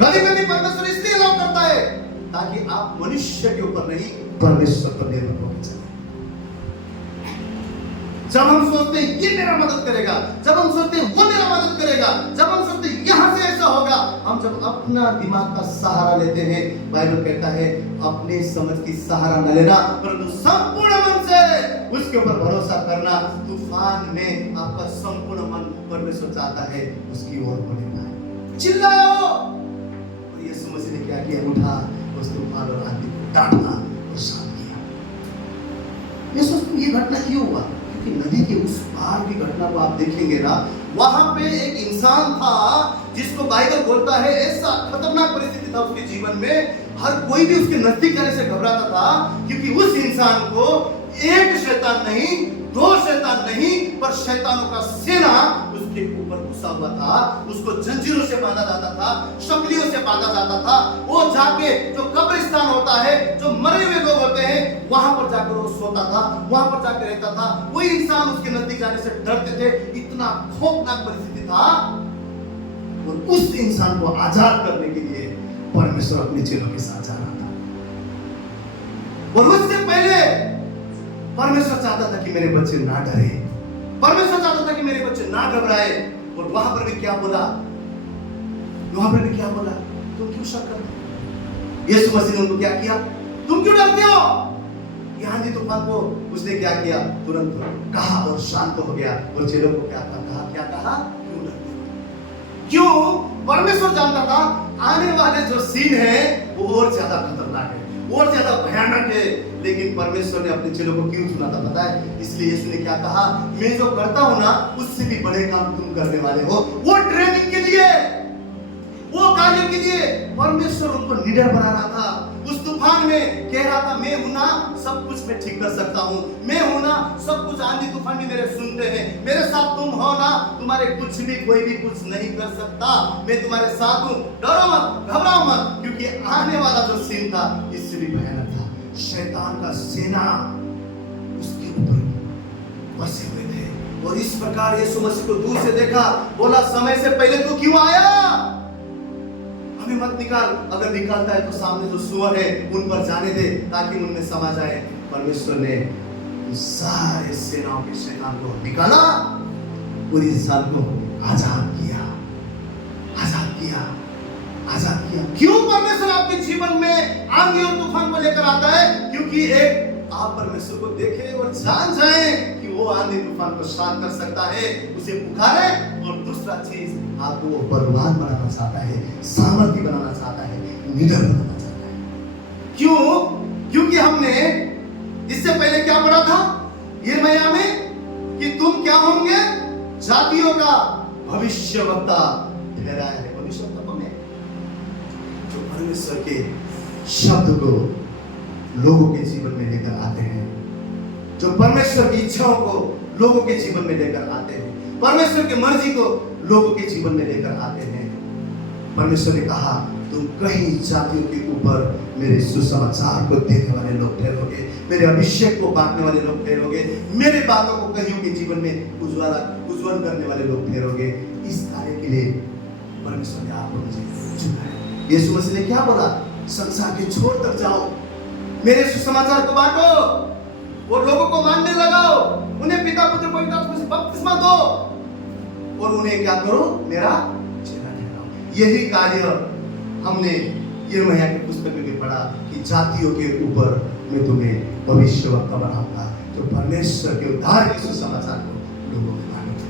कभी कभी परमेश्वर इसलिए अलाउ करता है ताकि आप मनुष्य के ऊपर नहीं, परमेश्वर पर निर्भर होकर चले। जब हम सोचते हैं ये मेरा मदद करेगा, जब हम सोचते हैं वो मेरा मदद करेगा, जब हम सोचते हैं यहां से ऐसा होगा, हम जब अपना दिमाग का सहारा लेते हैं, बाइबल कहता है अपने समझ की सहारा न लेना, परंतु संपूर्ण मन से उसके ऊपर भरोसा करना। तूफान में आपका संपूर्ण मन परमेश्वर चाहता है उसकी ओर बढ़े जाए। चिल्लाओ! और यीशु मसीह ने क्या किया? उठा, उस तूफान और आंधी को डांटा और शांत किया। ये सोचो ये घटना क्यों हुआ? नदी के उस पार की घटना को आप देखेंगे ना, वहां पे एक इंसान था जिसको बाइबल बोलता है ऐसा खतरनाक परिस्थिति था उसके जीवन में, हर कोई भी उसके नजदीक जाने से घबराता था, क्योंकि उस इंसान को एक शैतान नहीं, दो शैतान नहीं, पर शैतानों का सेना उसके ऊपर घुसा हुआ था। उसको जंजीरों से बांधा जाता था, शक्लियों से बांधा जाता था। वो जाके जो कब्रिस्तान होता है, जो मरे हुए लोग होते हैं, वहां पर जाकर वो सोता था, वहां पर जाकर रहता था। कोई इंसान उसके नजदीक जाने से डरते थे। इतना खौफनाक परिस्थिति था। और उस इंसान को आजाद करने के लिए परमेश्वर अपने चेलों के साथ जा रहा था। और उससे पहले परमेश्वर चाहता था कि मेरे बच्चे ना डरे, परमेश्वर चाहता था कि मेरे बच्चे ना घबराए। और वहां पर भी क्या बोला, वहां पर भी क्या बोला, तुम क्यों शक करते हो? यीशु मसीह ने उनको क्या किया, तुम क्यों डरते हो? ये आंधी तूफान को उसने क्या किया, तुरंत कहा और शांत हो गया। और चेलों को क्या कहा, क्या कहा, क्यों डरते हो? क्यों? परमेश्वर जानता था आने वाले जो सीन है वो और ज्यादा खतरनाक है, और ज्यादा भयानक है। लेकिन परमेश्वर ने अपने चेलों को क्यों चुना था पता है? इसलिए यीशु ने क्या कहा, मैं जो करता हूं ना उससे भी बड़े काम तुम करने वाले हो। वो ट्रेनिंग के लिए, वो कार्य के लिए परमेश्वर उनको निडर बना रहा था। उस तूफान में कह रहा था, मैं हूं ना, सब कुछ मैं ठीक कर सकता हूं, मैं हूं ना, सब कुछ आंधी तूफान भी मेरे सुनते हैं, मेरे साथ तुम हो ना, तुम्हारे कुछ भी कोई भी कुछ नहीं कर सकता, मैं तुम्हारे साथ हूं, डरो मत, घबराओ मत। क्योंकि आने वाला जो सीन था इससे भी भयानक था। शैतान का सेना उसके ऊपर बसे हुए थे। और इस प्रकार यीशु मसीह को दूर से देखा, बोला, समय से पहले तू क्यों आया? हमें मत निकाल, अगर निकालता है तो सामने जो सुअर है उन पर जाने दे, ताकि उनमें समा जाए। परमेश्वर ने सारे सेनाओं के शैतान को निकाला और इंसान को आजाद किया, आजाद किया, आजाद किया। क्यों परमेश्वर आपके जीवन में आंधी और तूफान को लेकर आता है? क्योंकि एक आप परमेश्वर को देखें और जान जाएं कि वो आंधी तूफान को शांत कर सकता है, उसे पुकारे। और दूसरा चीज, आपको वो बलवान बनाना चाहता है, सामर्थ्य बनाना चाहता है, निडर बनाना चाहता है। क्यों? क्योंकि हमने इससे पहले क्या पढ़ा था यिर्मयाह में, कि तुम क्या होंगे, जातियों का भविष्यवक्ता ठहराया है। भविष्यवक्ता कौन है? जो परमेश्वर के शब्द को लोगों के जीवन में लेकर आते हैं, जो परमेश्वर की इच्छाओं को लोगों के जीवन में लेकर आते हैं, परमेश्वर की मर्जी को लोगों के जीवन में लेकर आते हैं। परमेश्वर ने कहा, तुम कई जातियों के ऊपर मेरे सुसमाचार को देने वाले लोग ठहरोगे, मेरे अभिषेक को बांटने वाले लोग ठहरोगे, मेरे बातों को कईयों के जीवन में उज्ज्वल करने वाले लोग ठहरोगे। इस कार्य के लिए परमेश्वर ने आपको मुझे चुना है। यीशु मसीह ने क्या बोला, संसार के छोर तक जाओ, मेरे सुसमाचार को बांटो और लोगों को मानने लगाओ, उन्हें पिता पुत्र पवित्र आत्मा से बपतिस्मा दो और उन्हें क्या करो, मेरा चेला ठहराओ। यही कार्य हमने यिर्मयाह की पुस्तक में भी पढ़ा कि जातियों के ऊपर मैं तुम्हें भविष्यवक्ता बनाऊंगा, जो परमेश्वर के उद्धार के सुसमाचार को लोगों में बांटेगा।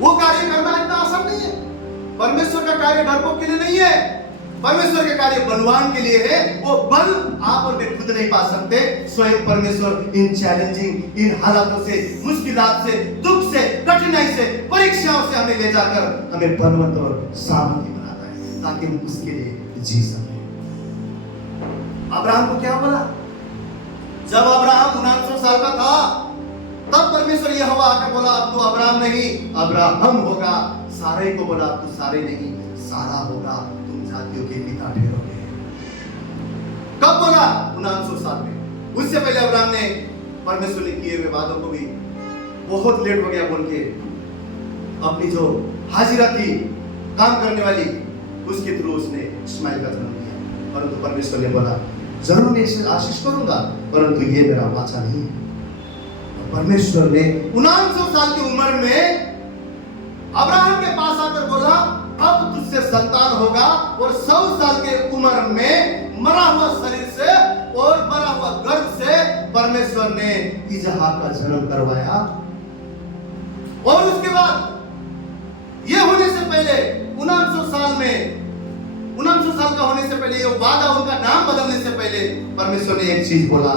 वो कार्य करना इतना आसान नहीं है। परमेश्वर का कार्य डरपोक के लिए नहीं है, परमेश्वर के कार्य बलवान के लिए है। वो बल आप और मैं खुद नहीं पा सकते। स्वयं परमेश्वर इन चैलेंजिंग, इन हालातों से, मुश्किलात से, दुख से, कठिनाई से, परीक्षाओं से हमें ले जाकर हमें बलवंत और सामर्थ्य बनाता है, ताकि हम उसके लिए जी सकें। अब्राहम को क्या बोला? जब अब्राहम 49 साल का था, तब परमेश्वर यहोवा आकर बोला, अब तो अब्राहम नहीं, अब्राहम होगा। सारे को बोला, अब तो सारे नहीं, सारा होगा, तुम जातियों के पिता ठहरोगे। कब बोला? 49 साल में। उससे पहले अब्राहम ने परमेश्वर ने किए हुए वादों को भी बहुत लेट हो गया बोल के अपनी जो हाजिरा थी काम करने वाली, उसके थ्रू उसने इस्माइल का जन्म दिया। परंतु परमेश्वर ने बोला, जरूर मैं इसे आशीष करूंगा, परंतु ये मेरा वाचा नहीं है। परमेश्वर ने 49 साल की उम्र में अब्राहम के पास आकर बोला, अब तुझसे संतान होगा, और 100 साल के उम्र में मरा हुआ शरीर से और मरा हुआ गर्भ से परमेश्वर ने इसहाक का जन्म करवाया। और उसके बाद ये होने से पहले 49 साल में, 49 साल का होने से पहले, ये वादा, उनका नाम बदलने से पहले परमेश्वर ने एक चीज बोला,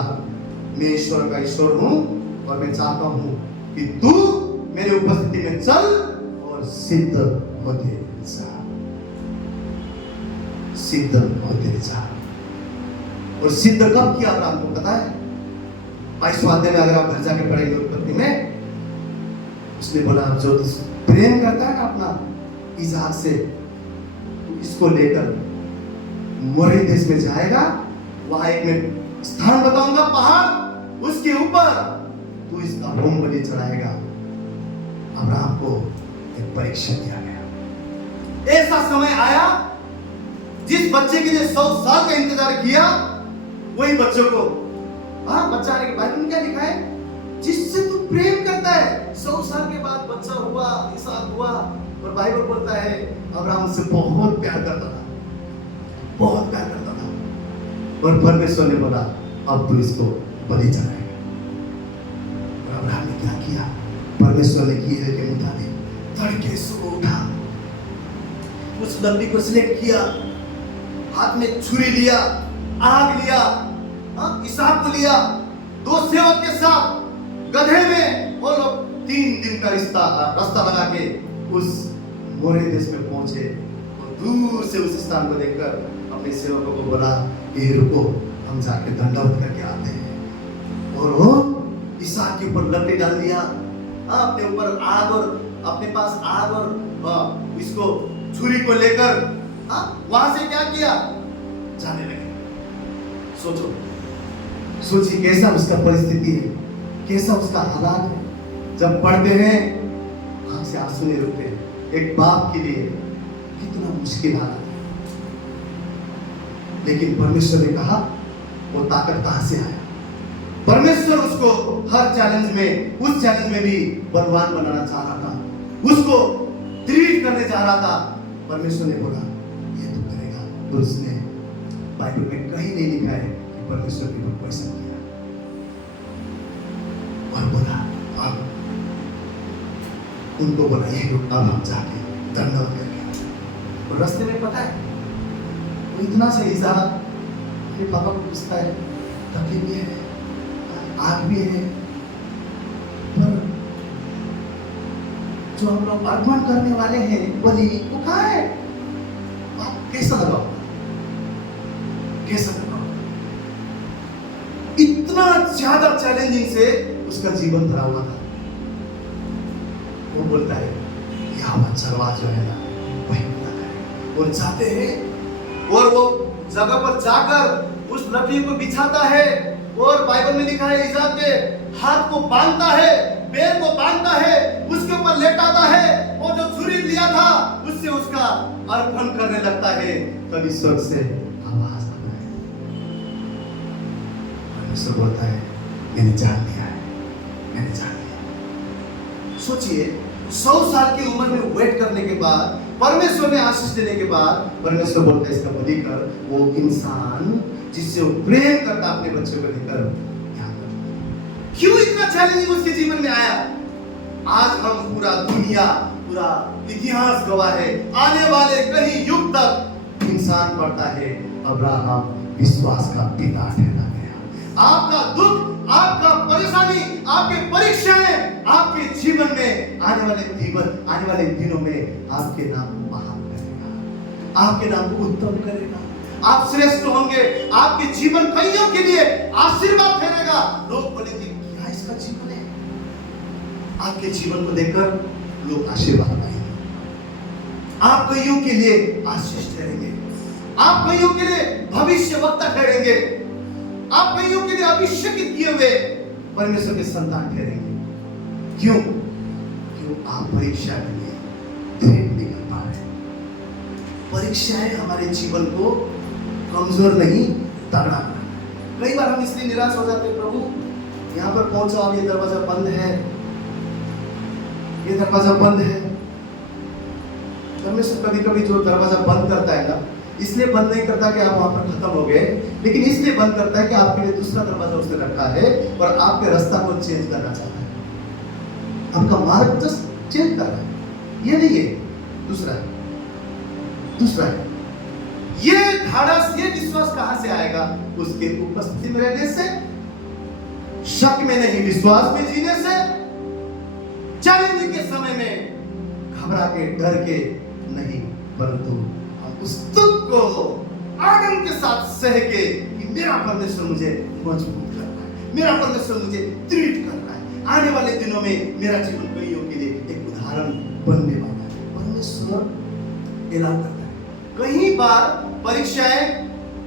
मैं ईश्वर का ईश्वर हूं और मैं चाहता हूं कि तू मेरे उपस्थिति में चल और सिद्ध होते जा, सिद्ध होते जा। और सिद्ध कब किया अब्राहम को पता है? 22वां अध्याय में अगर आप घर जाके पढ़ेंगे उत्पत्ति में, उसने बोला जो प्रेम करता है ना अपना इसहाक से, इसको लेकर मोरे देश में जाएगा, वहां एक मैं स्थान बताऊंगा पहाड़, उसके ऊपर तू इसका होम बलि चढ़ाएगा। अब्राहम को एक परीक्षा दिया गया। ऐसा समय आया जिस बच्चे के लिए 100 साल का इंतजार किया, वही बच्चों को बच्चा आने के बाद में क्या लिखा है, जिससे तू प्रेम करता है। 100 साल के बाद बच्चा हुआ, इसहाक हुआ, और बाइबल बोलता है अब्राहम उससे बहुत प्यार करता था, बहुत प्यार करता था। और परमेश्वर ने बोला अब तू इसको बलि चढ़ाएगा। और अब्राहम ने क्या किया, परमेश्वर ने किए के मुताबिक तड़के सुबह उठा, उस लकड़ी को सिलेक्ट किया, हाथ में छुरी लिया, आग लिया, इसहाक को लिया, 2 सेवक के साथ गधे में, और 3 दिन का रास्ता लगा के उस मोरे देश में पहुंचे। और दूर से उस स्थान को देखकर अपने सेवकों को बोला कि रुको, हम जाके दंडवत करके आते हैं। और वो इसहाक के ऊपर लकड़ी डाल दिया, अपने ऊपर आग, और अपने पास आग, और इसको छुरी को लेकर वहां से क्या किया, जाने लगे। सोचिए कैसा उसका परिस्थिति है, कैसा उसका हालात है। जब पढ़ते हैं आंख से आंसू नहीं रुकते। एक बाप के लिए कितना मुश्किल हालत है, लेकिन परमेश्वर ने कहा वो ताकत कहां से आया। परमेश्वर उसको हर चैलेंज में, उस चैलेंज में भी बलवान बनाना चाह रहा था, उसको दृढ़ करने चाह रहा था। परमेश्वर ने बोला ये तो करेगा। और उसने बाइबल में कहीं नहीं लिखा है कि परमेश्वर ने उसको ऐसा किया। और बोला अब उनको बोला ये लोग अब हम जाके दंडवत करके। और रास्ते में पता है वो इतना सही था, अपने पापा को पूछता है तकलीफ भी है, आग भी है, पर जो हम लोग अर्पण करने वाले हैं बलि वो कहाँ है? आप कैसा लगा, कैसा लगा? इतना ज्यादा चैलेंजिंग से उसका जीवन भरा हुआ था। वो बोलता है यहाँ चरवा जो है ना वही पता है। और जाते हैं और वो जगह पर जाकर उस लकड़ी को बिछाता है, और बाइबल में लिखा है इसहाक के हाथ को बांधता है, पैर को बांधता है, उसके ऊपर लेटाता है, और जो छुरी लिया था उससे उसका अर्पण करने लगता है। तभी स्वर्ग से आवाज आता है, परमेश्वर बोलता है मैंने जान लिया है, मैंने जान लिया। सोचिए 100 साल की उम्र में वेट करने के बाद, परमेश्वर ने आशीष देने के बाद, परमेश्वर बोलता है इसका बलि कर। वो इंसान जिससे वो प्रेम करता अपने बच्चे को लेकर यहाँ कर। क्यों इतना चैलेंजिंग उसके जीवन में आया? आज हम पूरा दुनिया, पूरा इतिहास गवाह है, आने वाले कई युग तक इंसान पढ़ता है अब्राहम विश्वास का पिता ठहरा गया। आपका दुख, आपका परेशानी, आपके परीक्षाएं आपके जीवन में आने वाले दिनों में आपके नाम को महान करेगा, आपके नाम को उत्तम करेगा, आप श्रेष्ठ होंगे, आपके जीवन कईयों के लिए आशीर्वाद ठहरेगा। लोग बोलेंगे क्या इसका जीवन है? आपके जीवन को देखकर लोग आशीर्वाद पाएंगे, आप कईयों के लिए आशीष ठहरेंगे, आप कईयों के लिए भविष्यवक्ता ठहरेंगे, आप कईयों के लिए अभिषेकित किए हुए परमेश्वर के संतान ठहरेंगे। क्यों? क्यों आप परीक्षा के लिए दृढ़ नहीं कर पा रहे। परीक्षाएं हमारे जीवन को कमजोर नहीं, तगड़ा। कई बार हम इसलिए निराश हो जाते हैं, प्रभु यहाँ पर पहुंचो, अब ये दरवाजा बंद है, ये दरवाजा बंद है। परमेश्वर कभी कभी जो दरवाजा बंद करता है ना, इसलिए बंद नहीं करता कि आप वहां पर खत्म हो गए, लेकिन इसलिए बंद करता है कि आपके लिए दूसरा दरवाजा उसने रखा है और आपके रास्ता को चेंज करना चाहता है, आपका मार्ग जस्ट चेंज कर रहा है। ये नहीं है, दूसरा है। ये धाड़स, ये विश्वास कहां से आएगा? उसके उपस्थिति में रहने से, शक में नहीं विश्वास में जीने से, चैलेंजिंग के समय में घबरा के डर के नहीं, परंतु हम उस दुख को आनंद के साथ सह के कि मेरा परमेश्वर मुझे मजबूत कर रहा है, मेरा परमेश्वर मुझे दृढ़ कर रहा है। आने वाले दिनों में मेरा जीवन कईयों के लिए एक उदाहरण बनने वाला है। परमेश्वर ऐलान करता है। कई बार परीक्षाएं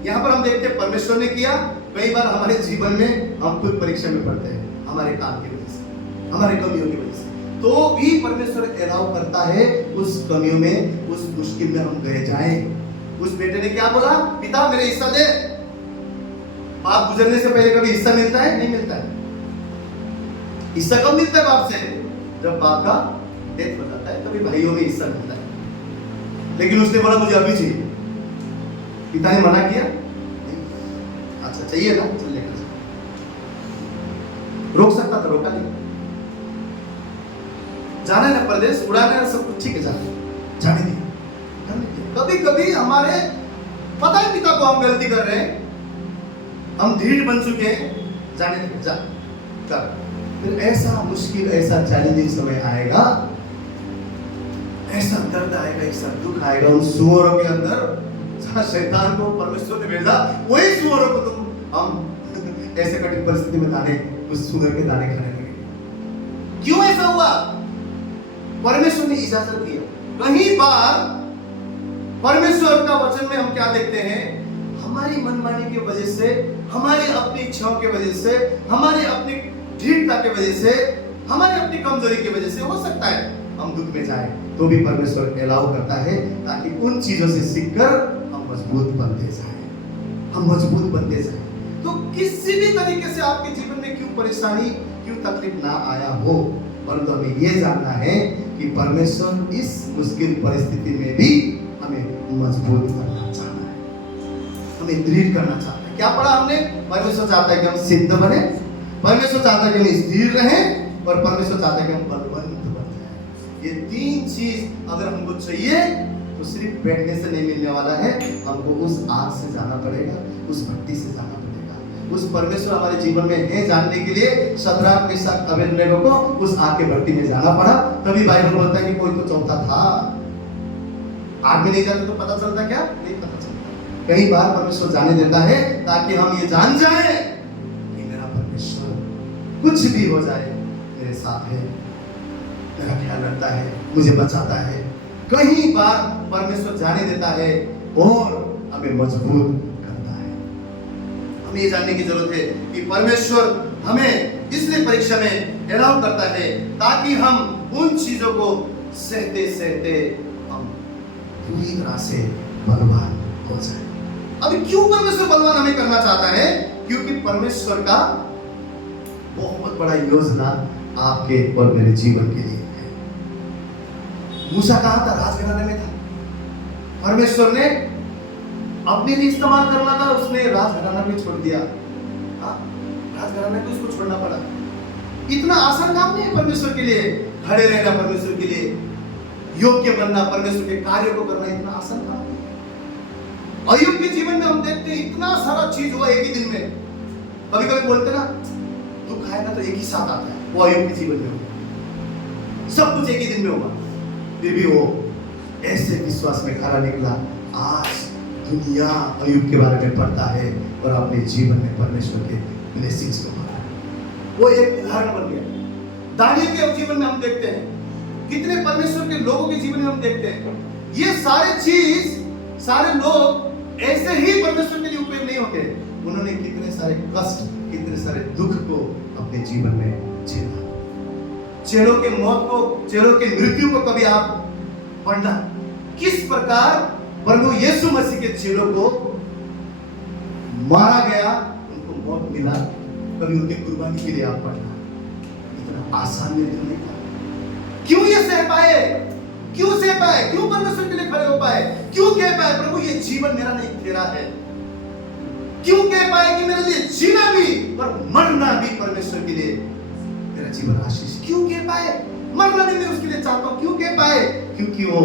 यहाँ पर हम देखते हैं परमेश्वर ने किया, कई बार हमारे जीवन में हम खुद परीक्षा में पड़ते हैं, हमारे काम की वजह से, हमारे कमियों की वजह से, तो भी परमेश्वर अलाउ करता है उस कमियों में, उस मुश्किल में हम गए जाएं। उस बेटे ने क्या बोला, पिता मेरे हिस्सा दे। बाप गुजरने से पहले कभी हिस्सा मिलता है? नहीं मिलता है। हिस्सा कब मिलता है बाप से? जब बाप का डेथ हो जाता है, तभी भाइयों में हिस्सा मिलता है। लेकिन उसने बोला मुझे अभी चाहिए। पिता ने मना किया? अच्छा चाहिए ना, चल लेकर जा। रोक सकता था, रोका नहीं। जाना है ना प्रदेश, उड़ाना है, सब कुछ ठीक है, जाने दिया। कभी कभी हमारे पता है पिता को हम गलती कर रहे हैं, हम ढीठ बन चुके हैं, जाने दे, जा कर। फिर ऐसा मुश्किल, ऐसा चैलेंजिंग समय आएगा, ऐसा दर्द आएगा, ऐसा दुख आएगा उन सुअरों के अंदर जहां शैतान को परमेश्वर ने भेजा, वही सुअरों को तुम हम ऐसे कठिन परिस्थिति में दाने, उस सुअर के दाने खाने लगे। क्यों ऐसा हुआ? परमेश्वर ने इजाजत दिया। कहीं बार परमेश्वर का वचन में हम क्या देखते हैं, हमारी मनमानी की वजह से, हमारी अपनी इच्छाओं की वजह से, हमारी अपनी ढीठता की वजह से, हमारी अपनी कमजोरी की वजह से हो सकता है हम दुख में जाए, तो भी परमेश्वर अलाउ करता है ताकि उन चीजों से सीखकर हम मजबूत बनते जाएं, हम मजबूत बनते जाएं। तो किसी भी तरीके से आपके जीवन में क्यों परेशानी, क्यों तकलीफ ना आया हो, परंतु हमें यह जानना है कि परमेश्वर इस मुश्किल परिस्थिति में भी हमें मजबूत करना चाहता है, हमें दृढ़ करना चाहता है। क्या पढ़ा हमने? परमेश्वर चाहता है कि हम सिद्ध बने, परमेश्वर चाहता है कि हम स्थिर रहें, और परमेश्वर चाहता है कि हम बलवंत बन जाएं। ये तीन चीज अगर हमको चाहिए तो सिर्फ बैठने से नहीं मिलने वाला है, हमको उस आग से जाना पड़ेगा, उस भट्टी से जाना पड़ेगा। उस परमेश्वर हमारे जीवन में है जानने के लिए शद्रक, मेशक, अबेदनेगो को उस आग के भट्टी में जाना पड़ा। तभी बाइबल बोलता है कि कोई तो चौथा था। आग में नहीं जाते तो पता चलता क्या? नहीं पता चलता। कई बार परमेश्वर जाने देता है ताकि हम ये जान जाए कि मेरा परमेश्वर कुछ भी हो जाए मेरे साथ है, मेरा ख्याल रखता है, मुझे बचाता है। कई बार परमेश्वर जाने देता है और हमें मजबूत करता है। हमें ये जानने की जरूरत है कि परमेश्वर हमें इसलिए परीक्षा में अलाउ करता है ताकि हम उन चीजों को सहते सहते हम पूरी तरह से बलवान हो जाए। अभी क्यों परमेश्वर बलवान हमें करना चाहता है? क्योंकि परमेश्वर का बहुत बड़ा योजना आपके और मेरे जीवन के लिए है। मूसा कहाँ था? राजघराने में था। परमेश्वर ने अपने लिए इस्तेमाल करना था, उसने राजघराना भी छोड़ दिया। राजघराने को उसको छोड़ना पड़ा। इतना आसान काम नहीं है परमेश्वर के लिए खड़े रहना, परमेश्वर के लिए योग्य बनना, परमेश्वर के कार्यों को करना इतना आसान काम नहीं। अय्यूब के जीवन में हम देखते हैं इतना सारा चीज हुआ एक ही दिन में। कभी कभी बोलते ना दुख आएगा तो एक ही साथ आता है, वो अय्यूब के जीवन में हुआ। सब कुछ एक ही दिन में हुआ, फिर भी वो ऐसे विश्वास में खड़ा निकला। आज दुनिया अय्यूब के बारे में पढ़ता है और अपने जीवन में परमेश्वर के ब्लेसिंग्स को पाता है। वो एक उदाहरण बन गया। दानियल के जीवन में हम देखते हैं, कितने परमेश्वर के लोगों के जीवन में हम देखते हैं, ये सारे चीज, सारे लोग ऐसे ही परमेश्वर के लिए उपयोग नहीं होते। उन्होंने कितने सारे कष्ट, कितने सारे दुख को अपने जीवन में झेला। चेलों के मौत को, चेलों के मृत्यु को कभी आप पढ़ना, किस प्रकार प्रभु यीशु मसीह के चेलों को मारा गया, उनको मौत मिला, कभी उनके कुर्बानी के लिए आप पढ़ना। इतना आसान निर्णय नहीं था। क्यों ये सह पाए? क्यों सह पाए? क्यों परमेश्वर के लिए खड़े हो पाए? क्यों कह पाए प्रभु ये जीवन मेरा नहीं तेरा है? क्यों कह पाए कि मेरे लिए जीना भी और मरना भी परमेश्वर के लिए मेरा जीवन आशीष? क्यों कह पाए? मरना भी मैं उसके लिए चाहता हूं। क्यों कह पाए? क्योंकि वो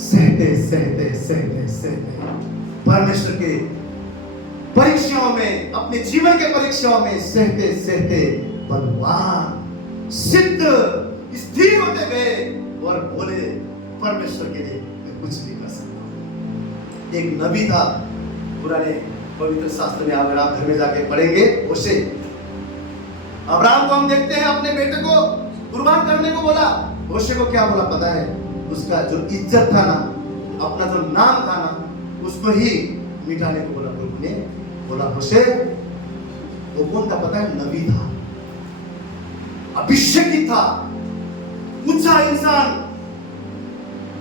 सहते सहते सहते सहते परमेश्वर के परीक्षाओं में, अपने जीवन के परीक्षाओं में सहते सहते बलवान, सिद्ध, स्थिर होते गए और बोले परमेश्वर के लिए मैं कुछ भी कर सकता हूं। एक नबी था पुराने पवित्र शास्त्र में, अगर आप घर में जाके पढ़ेंगे, होशे अब्राहम को हम देखते हैं अपने बेटे को कुर्बान करने को बोला, होशे को क्या बोला पता है? उसका जो इज्जत था ना, अपना जो नाम था ना, उसको ही मिटाने को बोला। प्रभु ने बोला होशे, वो कौन था पता है? नबी था, अभिषेकित था, ऊंचा इंसान,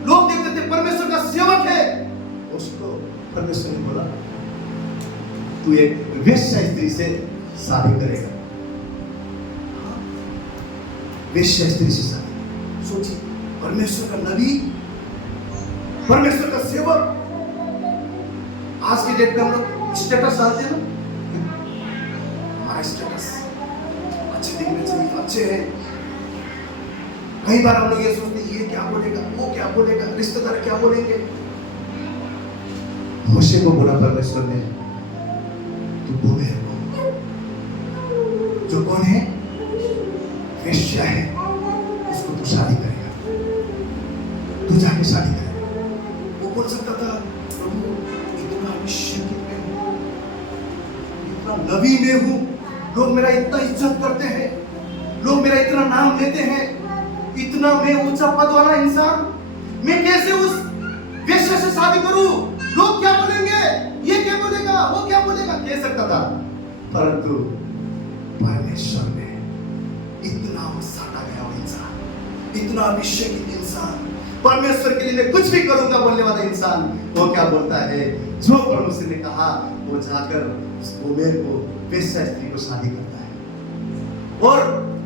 लोग देखते थे परमेश्वर का सेवक है। उसको परमेश्वर ने बोला तू एक वेश्या स्त्री से शादी करेगा। वेश्या स्त्री से शादी, सोचिए, परमेश्वर का नबी, परमेश्वर का सेवक। आज की डेट में हम लोग स्टेटस डालते हैं ना, हमारा स्टेटस अच्छे दिखने चाहिए, अच्छे हैं। कई बार हम लोग ये सोचते हैं ये क्या बोलेगा, वो क्या बोलेगा, रिश्तेदार क्या बोलेंगे। होशे को बोला परमेश्वर ने तू वो है जो कौन है? वेश्या है, उसको तू शादी करेगा, तू जाके शादी करेगा। वो बोल सकता था प्रभु इतना अभिषेकित में हूं, इतना नबी में हूं, लोग मेरा इतना इज्जत करते हैं, लोग मेरा इतना नाम लेते हैं, इतना मैं ऊंचा पद वाला इंसान, मैं कैसे उस वेश्या से शादी करूं? लोग क्या बोलेंगे, ये क्या बोलेगा, वो क्या बोलेगा, कह सकता था। परंतु परमेश्वर ने इतना साटा गया वो इंसान, इतना अभिषेकित इंसान, परमेश्वर के लिए मैं कुछ भी करूंगा बोलने वाला इंसान, वो क्या बोलता है? जो परमेश्वर ने कहा वो जाकर उस गोमेर को, वेश्या स्त्री को शादी करता है। और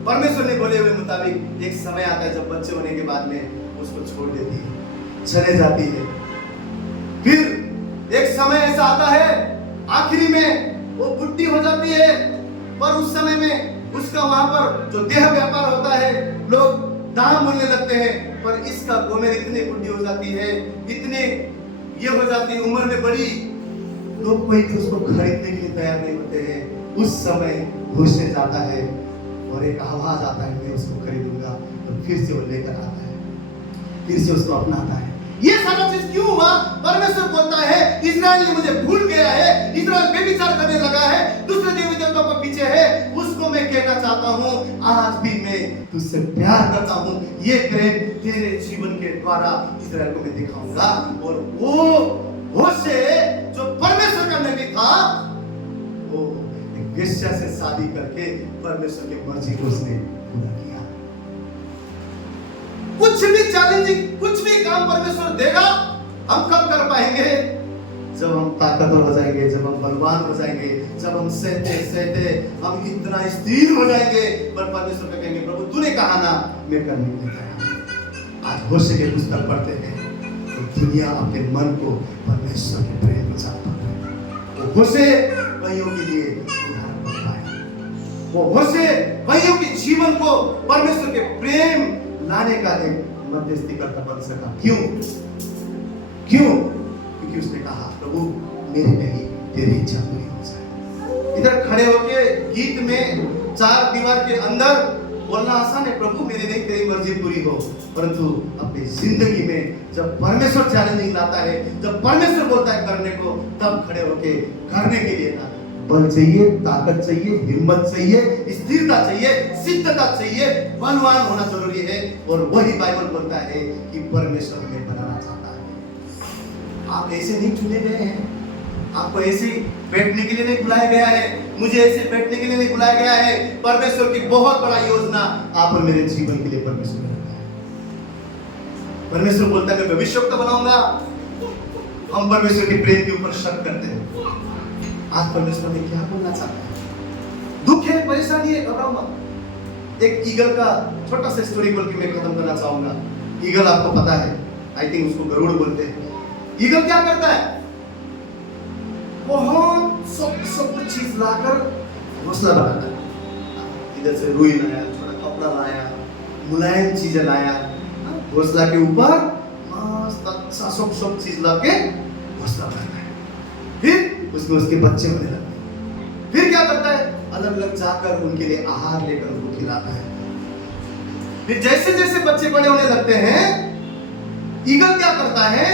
परमेश्वर ने बोले हुए मुताबिक एक समय आता है जब बच्चे होने के बाद में उसको छोड़ देती है, चले जाती है। फिर एक समय ऐसा आता है आखिरी में वो बुढ़ी हो जाती है, पर उस समय में उसका वहां पर जो देह व्यापार होता है, लोग दाम बोलने लगते हैं। पर इसका गोमेर इतनी बुढ़ी हो जाती है, इतने ये हो जाती है, उम्र में बड़ी, लोग कोई भी उसको खरीदने के लिए तैयार नहीं होते हैं। उस समय होशे जाता है और एक आवाज आता है मैं उसको खरीदूंगा, तो फिर से वो लेकर आता है, फिर से उसको अपनाता है। ये सारा चीज क्यों हुआ? परमेश्वर बोलता है इस्राएल ने मुझे भूल गया है, इस्राएल बेविचार करने लगा है, दूसरे देवी देवताओं के पीछे है। उसको मैं कहना चाहता हूँ आज भी मैं तुझसे प्यार करता हूँ, ये प्रेम तेरे जीवन के द्वारा इस्राएल को मैं दिखाऊंगा। और वो होशे जो परमेश्वर का नबी था, वो एक वेश्या से शादी करके परमेश्वर की मर्जी को उसने पूरा किया। कुछ भी चैलेंजिंग, कुछ भी काम परमेश्वर देगा, हम कब कर पाएंगे? जब हम ताकतवर हो जाएंगे, जब हम बलवान हो जाएंगे, जब हम सहते सहते हम इतना स्थिर हो जाएंगे, पर परमेश्वर को कहेंगे प्रभु तूने कहा ना, मैं करने के लिए तैयार। आज होशे के पुस्तक पढ़ते हैं तो दुनिया अपने मन को परमेश्वर के प्रेम में चाहता है। वो होशे कईयों के लिए उदाहरण बनता है, वो होशे कईयों के जीवन को परमेश्वर के प्रेम लाने का एक मध्यस्थी करता बन सका। क्यों? क्योंकि उसने कहा प्रभु मेरे नहीं तेरी इच्छा पूरी हो जाए। इधर खड़े होके गीत में चार दीवार के अंदर बोलना आसान है, प्रभु मेरे नहीं तेरी मर्जी पूरी हो, परंतु अपनी जिंदगी में जब परमेश्वर चैलेंजिंग लाता है, जब परमेश्वर बोलता है करने को, तब खड़े होके करने के लिए ना बल चाहिए, ताकत चाहिए, हिम्मत चाहिए, स्थिरता चाहिए, सिद्धता चाहिए, बलवान होना जरूरी है। और वही बाइबल बोलता है कि परमेश्वर हमें बनाना चाहता है। आप ऐसे नहीं चुने गए हैं, आपको ऐसे बैठने के लिए नहीं बुलाया गया है, मुझे ऐसे बैठने के लिए नहीं बुलाया गया है। परमेश्वर की बहुत बड़ा योजना आप और मेरे जीवन के लिए परमेश्वर ने रखा है। परमेश्वर बोलता है मैं भविष्यवक्ता बनाऊंगा। हम परमेश्वर के प्रेम के ऊपर शक करते हैं। आज परमेश्वर ने क्या बोलना चाहता है? दुख है, परेशानी है, घबराओ मत। एक ईगल का छोटा सा स्टोरी बोल के मैं खत्म करना चाहूंगा। ईगल आपको पता है, आई थिंक उसको गरुड़ बोलते हैं। ईगल क्या करता है? बहुत सब कुछ चीज लाकर घोंसला बनाता है। इधर से रुई लाया, थोड़ा कपड़ा लाया, मुलायम चीजें लाया, घोंसला के ऊपर मस्त अच्छा सब चीज लाके घोंसला बनाता है। फिर उसमें उसके बच्चे होने लगते हैं। फिर क्या करता है? अलग अलग जाकर उनके लिए आहार लेकर उनको खिलाता है। फिर जैसे जैसे बच्चे बड़े होने लगते हैं, ईगल क्या करता है?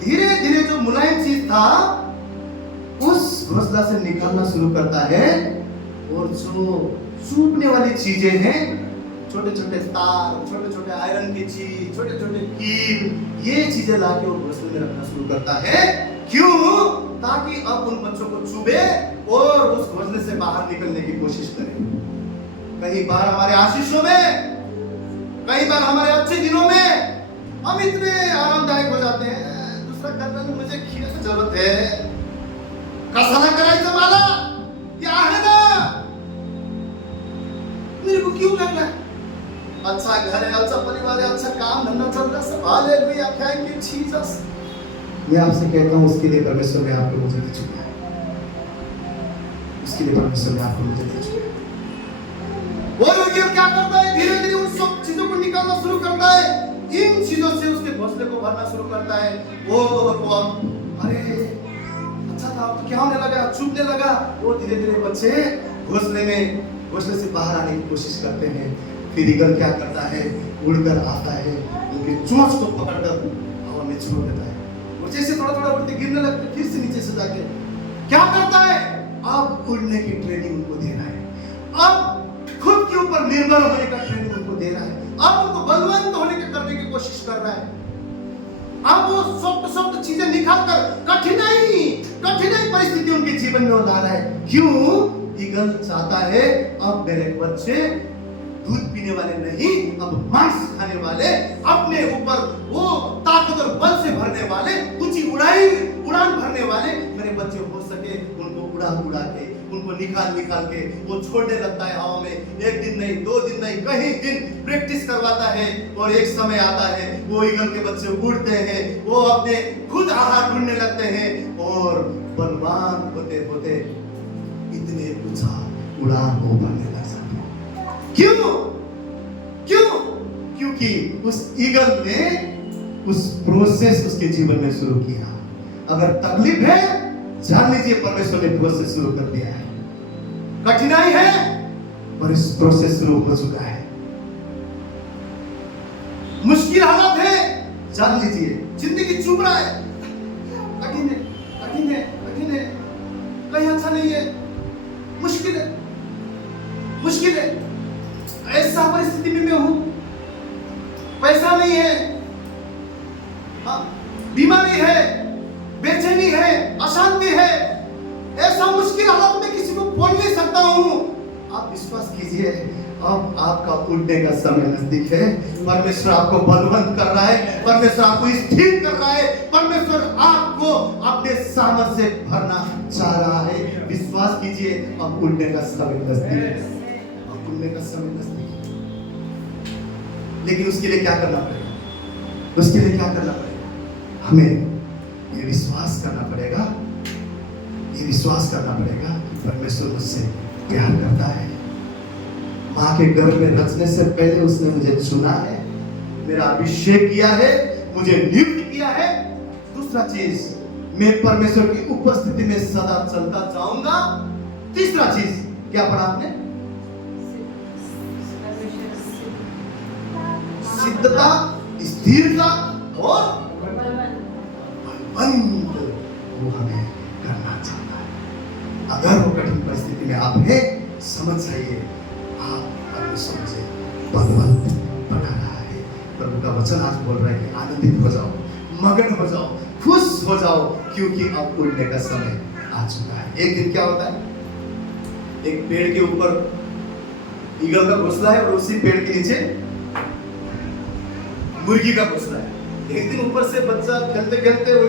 धीरे धीरे जो मुलायम चीज था उस घोंसला से निकालना शुरू करता है, और जो चुभने वाली चीजें हैं, छोटे छोटे तार, छोटे छोटे आयरन की चीज, छोटे छोटे कील, ये चीजें लाके वो घोंसले में रखना शुरू करता है। क्यों? ताकि अब उन बच्चों को चुभे और उस घोंसले से बाहर निकलने की कोशिश करे। कई बार हमारे आशीषों में, कई बार हमारे अच्छे दिनों में हम इतने आरामदायक हो जाते हैं, दूसरा करने में मुझे खीरे की जरूरत है, कसा ना करायचं मला, ये आहे ना, मेरे को क्यों करना है? अच्छा घर है, अच्छा परिवार है, अच्छा काम धंधा चल रहा है, सब हालेलुया, थैंक यू जीसस। मैं आपसे कहता हूँ उसके लिए परमेश्वर ने आपको मुझे दे चुका है, उसके लिए परमेश्वर ने आपको मुझे दे चुका है। और ये क्या करता है? धीरे धीरे उन सब चीजों को निकालना शुरू करता है, इन चीजों से उसके घोंसले को भरना शुरू करता है। वो अरे अच्छा था, अब तो क्या होने लगा, चुभने लगा। वो धीरे धीरे बच्चे घोंसले से बाहर आने की कोशिश करते हैं। फिर ईगल क्या करता है? उड़कर आता है, उनके चोंच को पकड़कर हवा में छोड़ देता है। वो जैसे थोड़ा थोड़ा उड़ते गिरने लगते, फिर से नीचे से जाके क्या करता है? अब उड़ने की ट्रेनिंग उनको दे रहा है, अब खुद के ऊपर निर्भर होने का ट्रेनिंग उनको दे रहा है, अब उनको बलवंत होने के करने की कोशिश कर रहा है। अब वो सॉफ्ट चीजें निकाल कर कठिनाई परिस्थिति उनके जीवन में उतार रहा है। क्यों? ईगल चाहता है अब मेरे बच्चे दूध पीने वाले नहीं, अब मांस खाने वाले, अपने ऊपर वो ताकत और बल से भरने वाले, ऊंची उड़ान भरने वाले मेरे बच्चे हो सके। उनको उड़ा के, उनको निकाल के वो छोड़ने लगता है हवा में। एक दिन नहीं, 2 दिन नहीं, कई दिन प्रैक्टिस करवाता है। और एक समय आता है वो ईगल के बच्चे उड़ते हैं, वो अपने खुद आहार ढूंढने लगते हैं और बलवान होते होते इतने ऊंचा उड़ान वो भरने लग जाते हैं। क्यों? क्योंकि उस ईगल ने उस प्रोसेस उसके जीवन में शुरू किया। अगर तकलीफ है, जान लीजिए परमेश्वर ने प्रोसेस शुरू कर दिया है। कठिनाई है, पर इस प्रोसेस शुरू हो चुका है। मुश्किल हालत है, जान लीजिए जिंदगी चुभ रहा है, कठिन है, कहीं अच्छा नहीं है, मुश्किल है, ऐसा परिस्थिति में मैं हूं, पैसा नहीं है, बीमारी है, बेचैनी है, अशांति है, ऐसा मुश्किल हालत में किसी को बोल नहीं सकता हूं। आप विश्वास कीजिए, अब आपका उठने का समय नजदीक है। परमेश्वर आपको बलवंत कर रहा है, परमेश्वर आपको स्थिर कर रहा है, परमेश्वर आपको अपने सामर्थ से भरना चाह रहा है। विश्वास कीजिए, अब उठने का समय नजदीक है, अब उठने का समय नजदीक है। लेकिन उसके लिए क्या करना पड़ेगा? उसके लिए क्या करना पड़ेगा? हमें ये विश्वास करना पड़ेगा, कि परमेश्वर मुझसे प्यार करता है। माँ के गर्भ में रचने से पहले उसने मुझे चुना है, मेरा अभिषेक किया है, मुझे नियुक्त किया है। दूसरा चीज, मैं परमेश्वर की उपस्थिति में सदा चलता जाऊंगा। तीसरा चीज क्या पढ़ा आपने? सिद्धता, स्थिरता और बलवंत, वो हमें करना चाहता है। अगर वो कठिन परिस्थिति में आप हैं, समझ जाइए आप परमेश्वर से बलवंत बना रहा है। प्रभु का वचन आज बोल रहा है कि आनंदित हो जाओ, मगन हो जाओ, खुश हो जाओ, क्योंकि अब उड़ने का समय आ चुका है। एक दिन क्या होता है, एक पेड़ के ऊपर ईगल का घोंसला है और उसी पेड़ के नीचे मुर्गी का घोंसला है। एक दिन ऊपर से बच्चा खेलते खेलते वो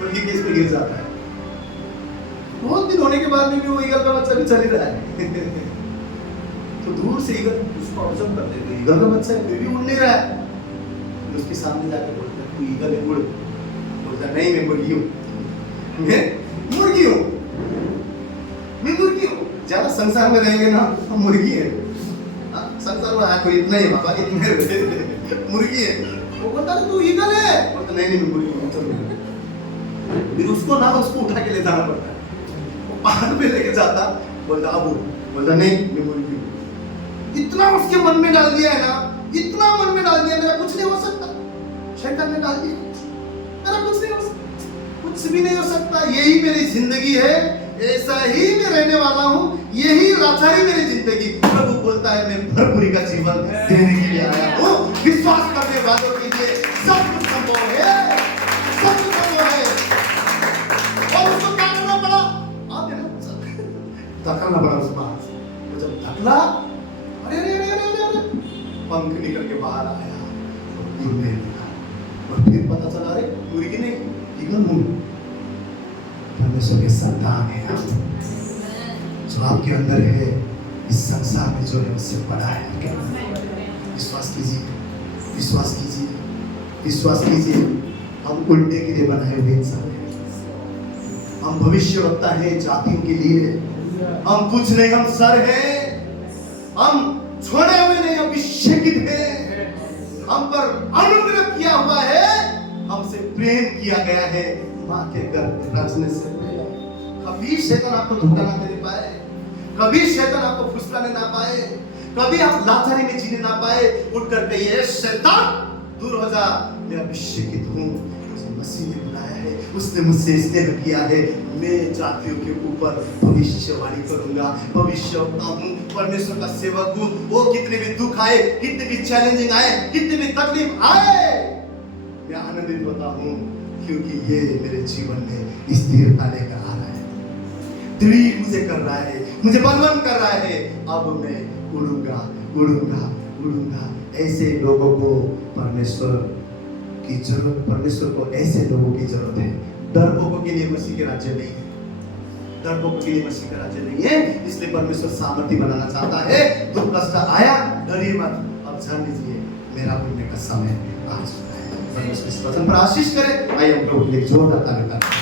मुर्गी के इस पे गिर जाता है। बहुत दिन होने के बाद में भी वो ईगल का बच्चा भी चल ही रहा है। तो दूर से ईगल उसको ऑब्जर्व करते हैं, ईगल का बच्चा है, फिर भी उड़ नहीं रहा है। तो उसके सामने जाकर बोलते हैं, तू ईगल है, उड़। बोलता है, नहीं मैं मुर्गी हूँ, मैं मुर्गी हूँ। ज्यादा संसार में रहेंगे ना, हम मुर्गी है। संसार में कोई इतना ही बाबा, इतने मुर्गी है। वो बोलता है तू ईगल है, बोलता नहीं मैं मुर्गी हूँ, चल। फिर उसको उठा के ले जाना पड़ता है, वो पहाड़ पे लेके जाता, बोलता अब उड़, बोलता नहीं मैं मुर्गी हूँ। इतना उसके मन में डाल दिया है ना, इतना मन में डाल दिया, मेरा कुछ नहीं हो सकता। शैतान ने डाल दिया, मेरा कुछ नहीं हो सकता, कुछ भी नहीं हो सकता। यही मेरी जिंदगी है, ऐसा ही मैं रहने वाला हूँ, यही लाचारी मेरी जिंदगी। प्रभु बोलता है मैं भरपूरी का जीवन देने के लिए आया हूँ। विश्वास करने वालों के लिए सब कुछ संभव है, सब कुछ संभव है। और उसको क्या करना पड़ा? आप धकलना पड़ा उस बात से। वो जब धकला, अरे अरे अरे अरे अरे पंख निकल के बाहर आया और उड़ने लगा। और फिर पता चला अरे मुर्गी नहीं, ईगल हूँ। परमेश्वर के संतान है आप, जो आपके अंदर है, इस संसार में जो है उससे बड़ा है। क्या विश्वास कीजिए, विश्वास कीजिए, विश्वास कीजिए। हम उल्टे के लिए बनाए हुए इंसान हैं। हम भविष्यवक्ता हैं जातियों के लिए। हम कुछ नहीं, हम सर हैं। हम छोड़े हुए नहीं, अभिषेकित हैं। हम पर अनुग्रह किया हुआ है, हमसे प्रेम किया गया है। माँ के गर्भ में रचने से कभी शैतान आपको धोखा ना दे पाए, कभी शैतान आपको फुसलाने ना पाए, कभी आप लाचारी में जीने ना पाए। उठकर कहिए शैतान दूर हो जा, मैं अभिषेकित हूँ। मुझे मसीह ने बुलाया है, उसने मुझसे स्नेह किया है। मैं जातियों के ऊपर भविष्यवाणी करूंगा, भविष्यवक्ता हूँ, परमेश्वर का सेवक हूँ। वो कितने भी दुख आए, कितने भी चैलेंजिंग आए, कितने भी तकलीफ आए, मैं आनंदित होता हूँ, क्योंकि ये मेरे जीवन में स्थिरता लेकर आ रहा है, दृढ़ मुझे कर रहा है, मुझे बलवान कर रहा है। अब मैं उड़ूंगा, उड़ूंगा, उड़ूंगा। ऐसे लोगों को परमेश्वर की जरूरत, परमेश्वर को ऐसे लोगों की जरूरत है। डरपोकों के लिए मसीह के राज्य नहीं है, डरपोकों के लिए मसीह का राज्य नहीं है। इसलिए परमेश्वर सामर्थ्य बनाना चाहता है। दुख कष्ट आया, डरिए मत, अब जान लीजिए मेरा उठने का समय आ चुका है। परमेश्वर इस वचन पर आशीष करे। आइए हम प्रभु के लिए जोरदार ताली बजाएं।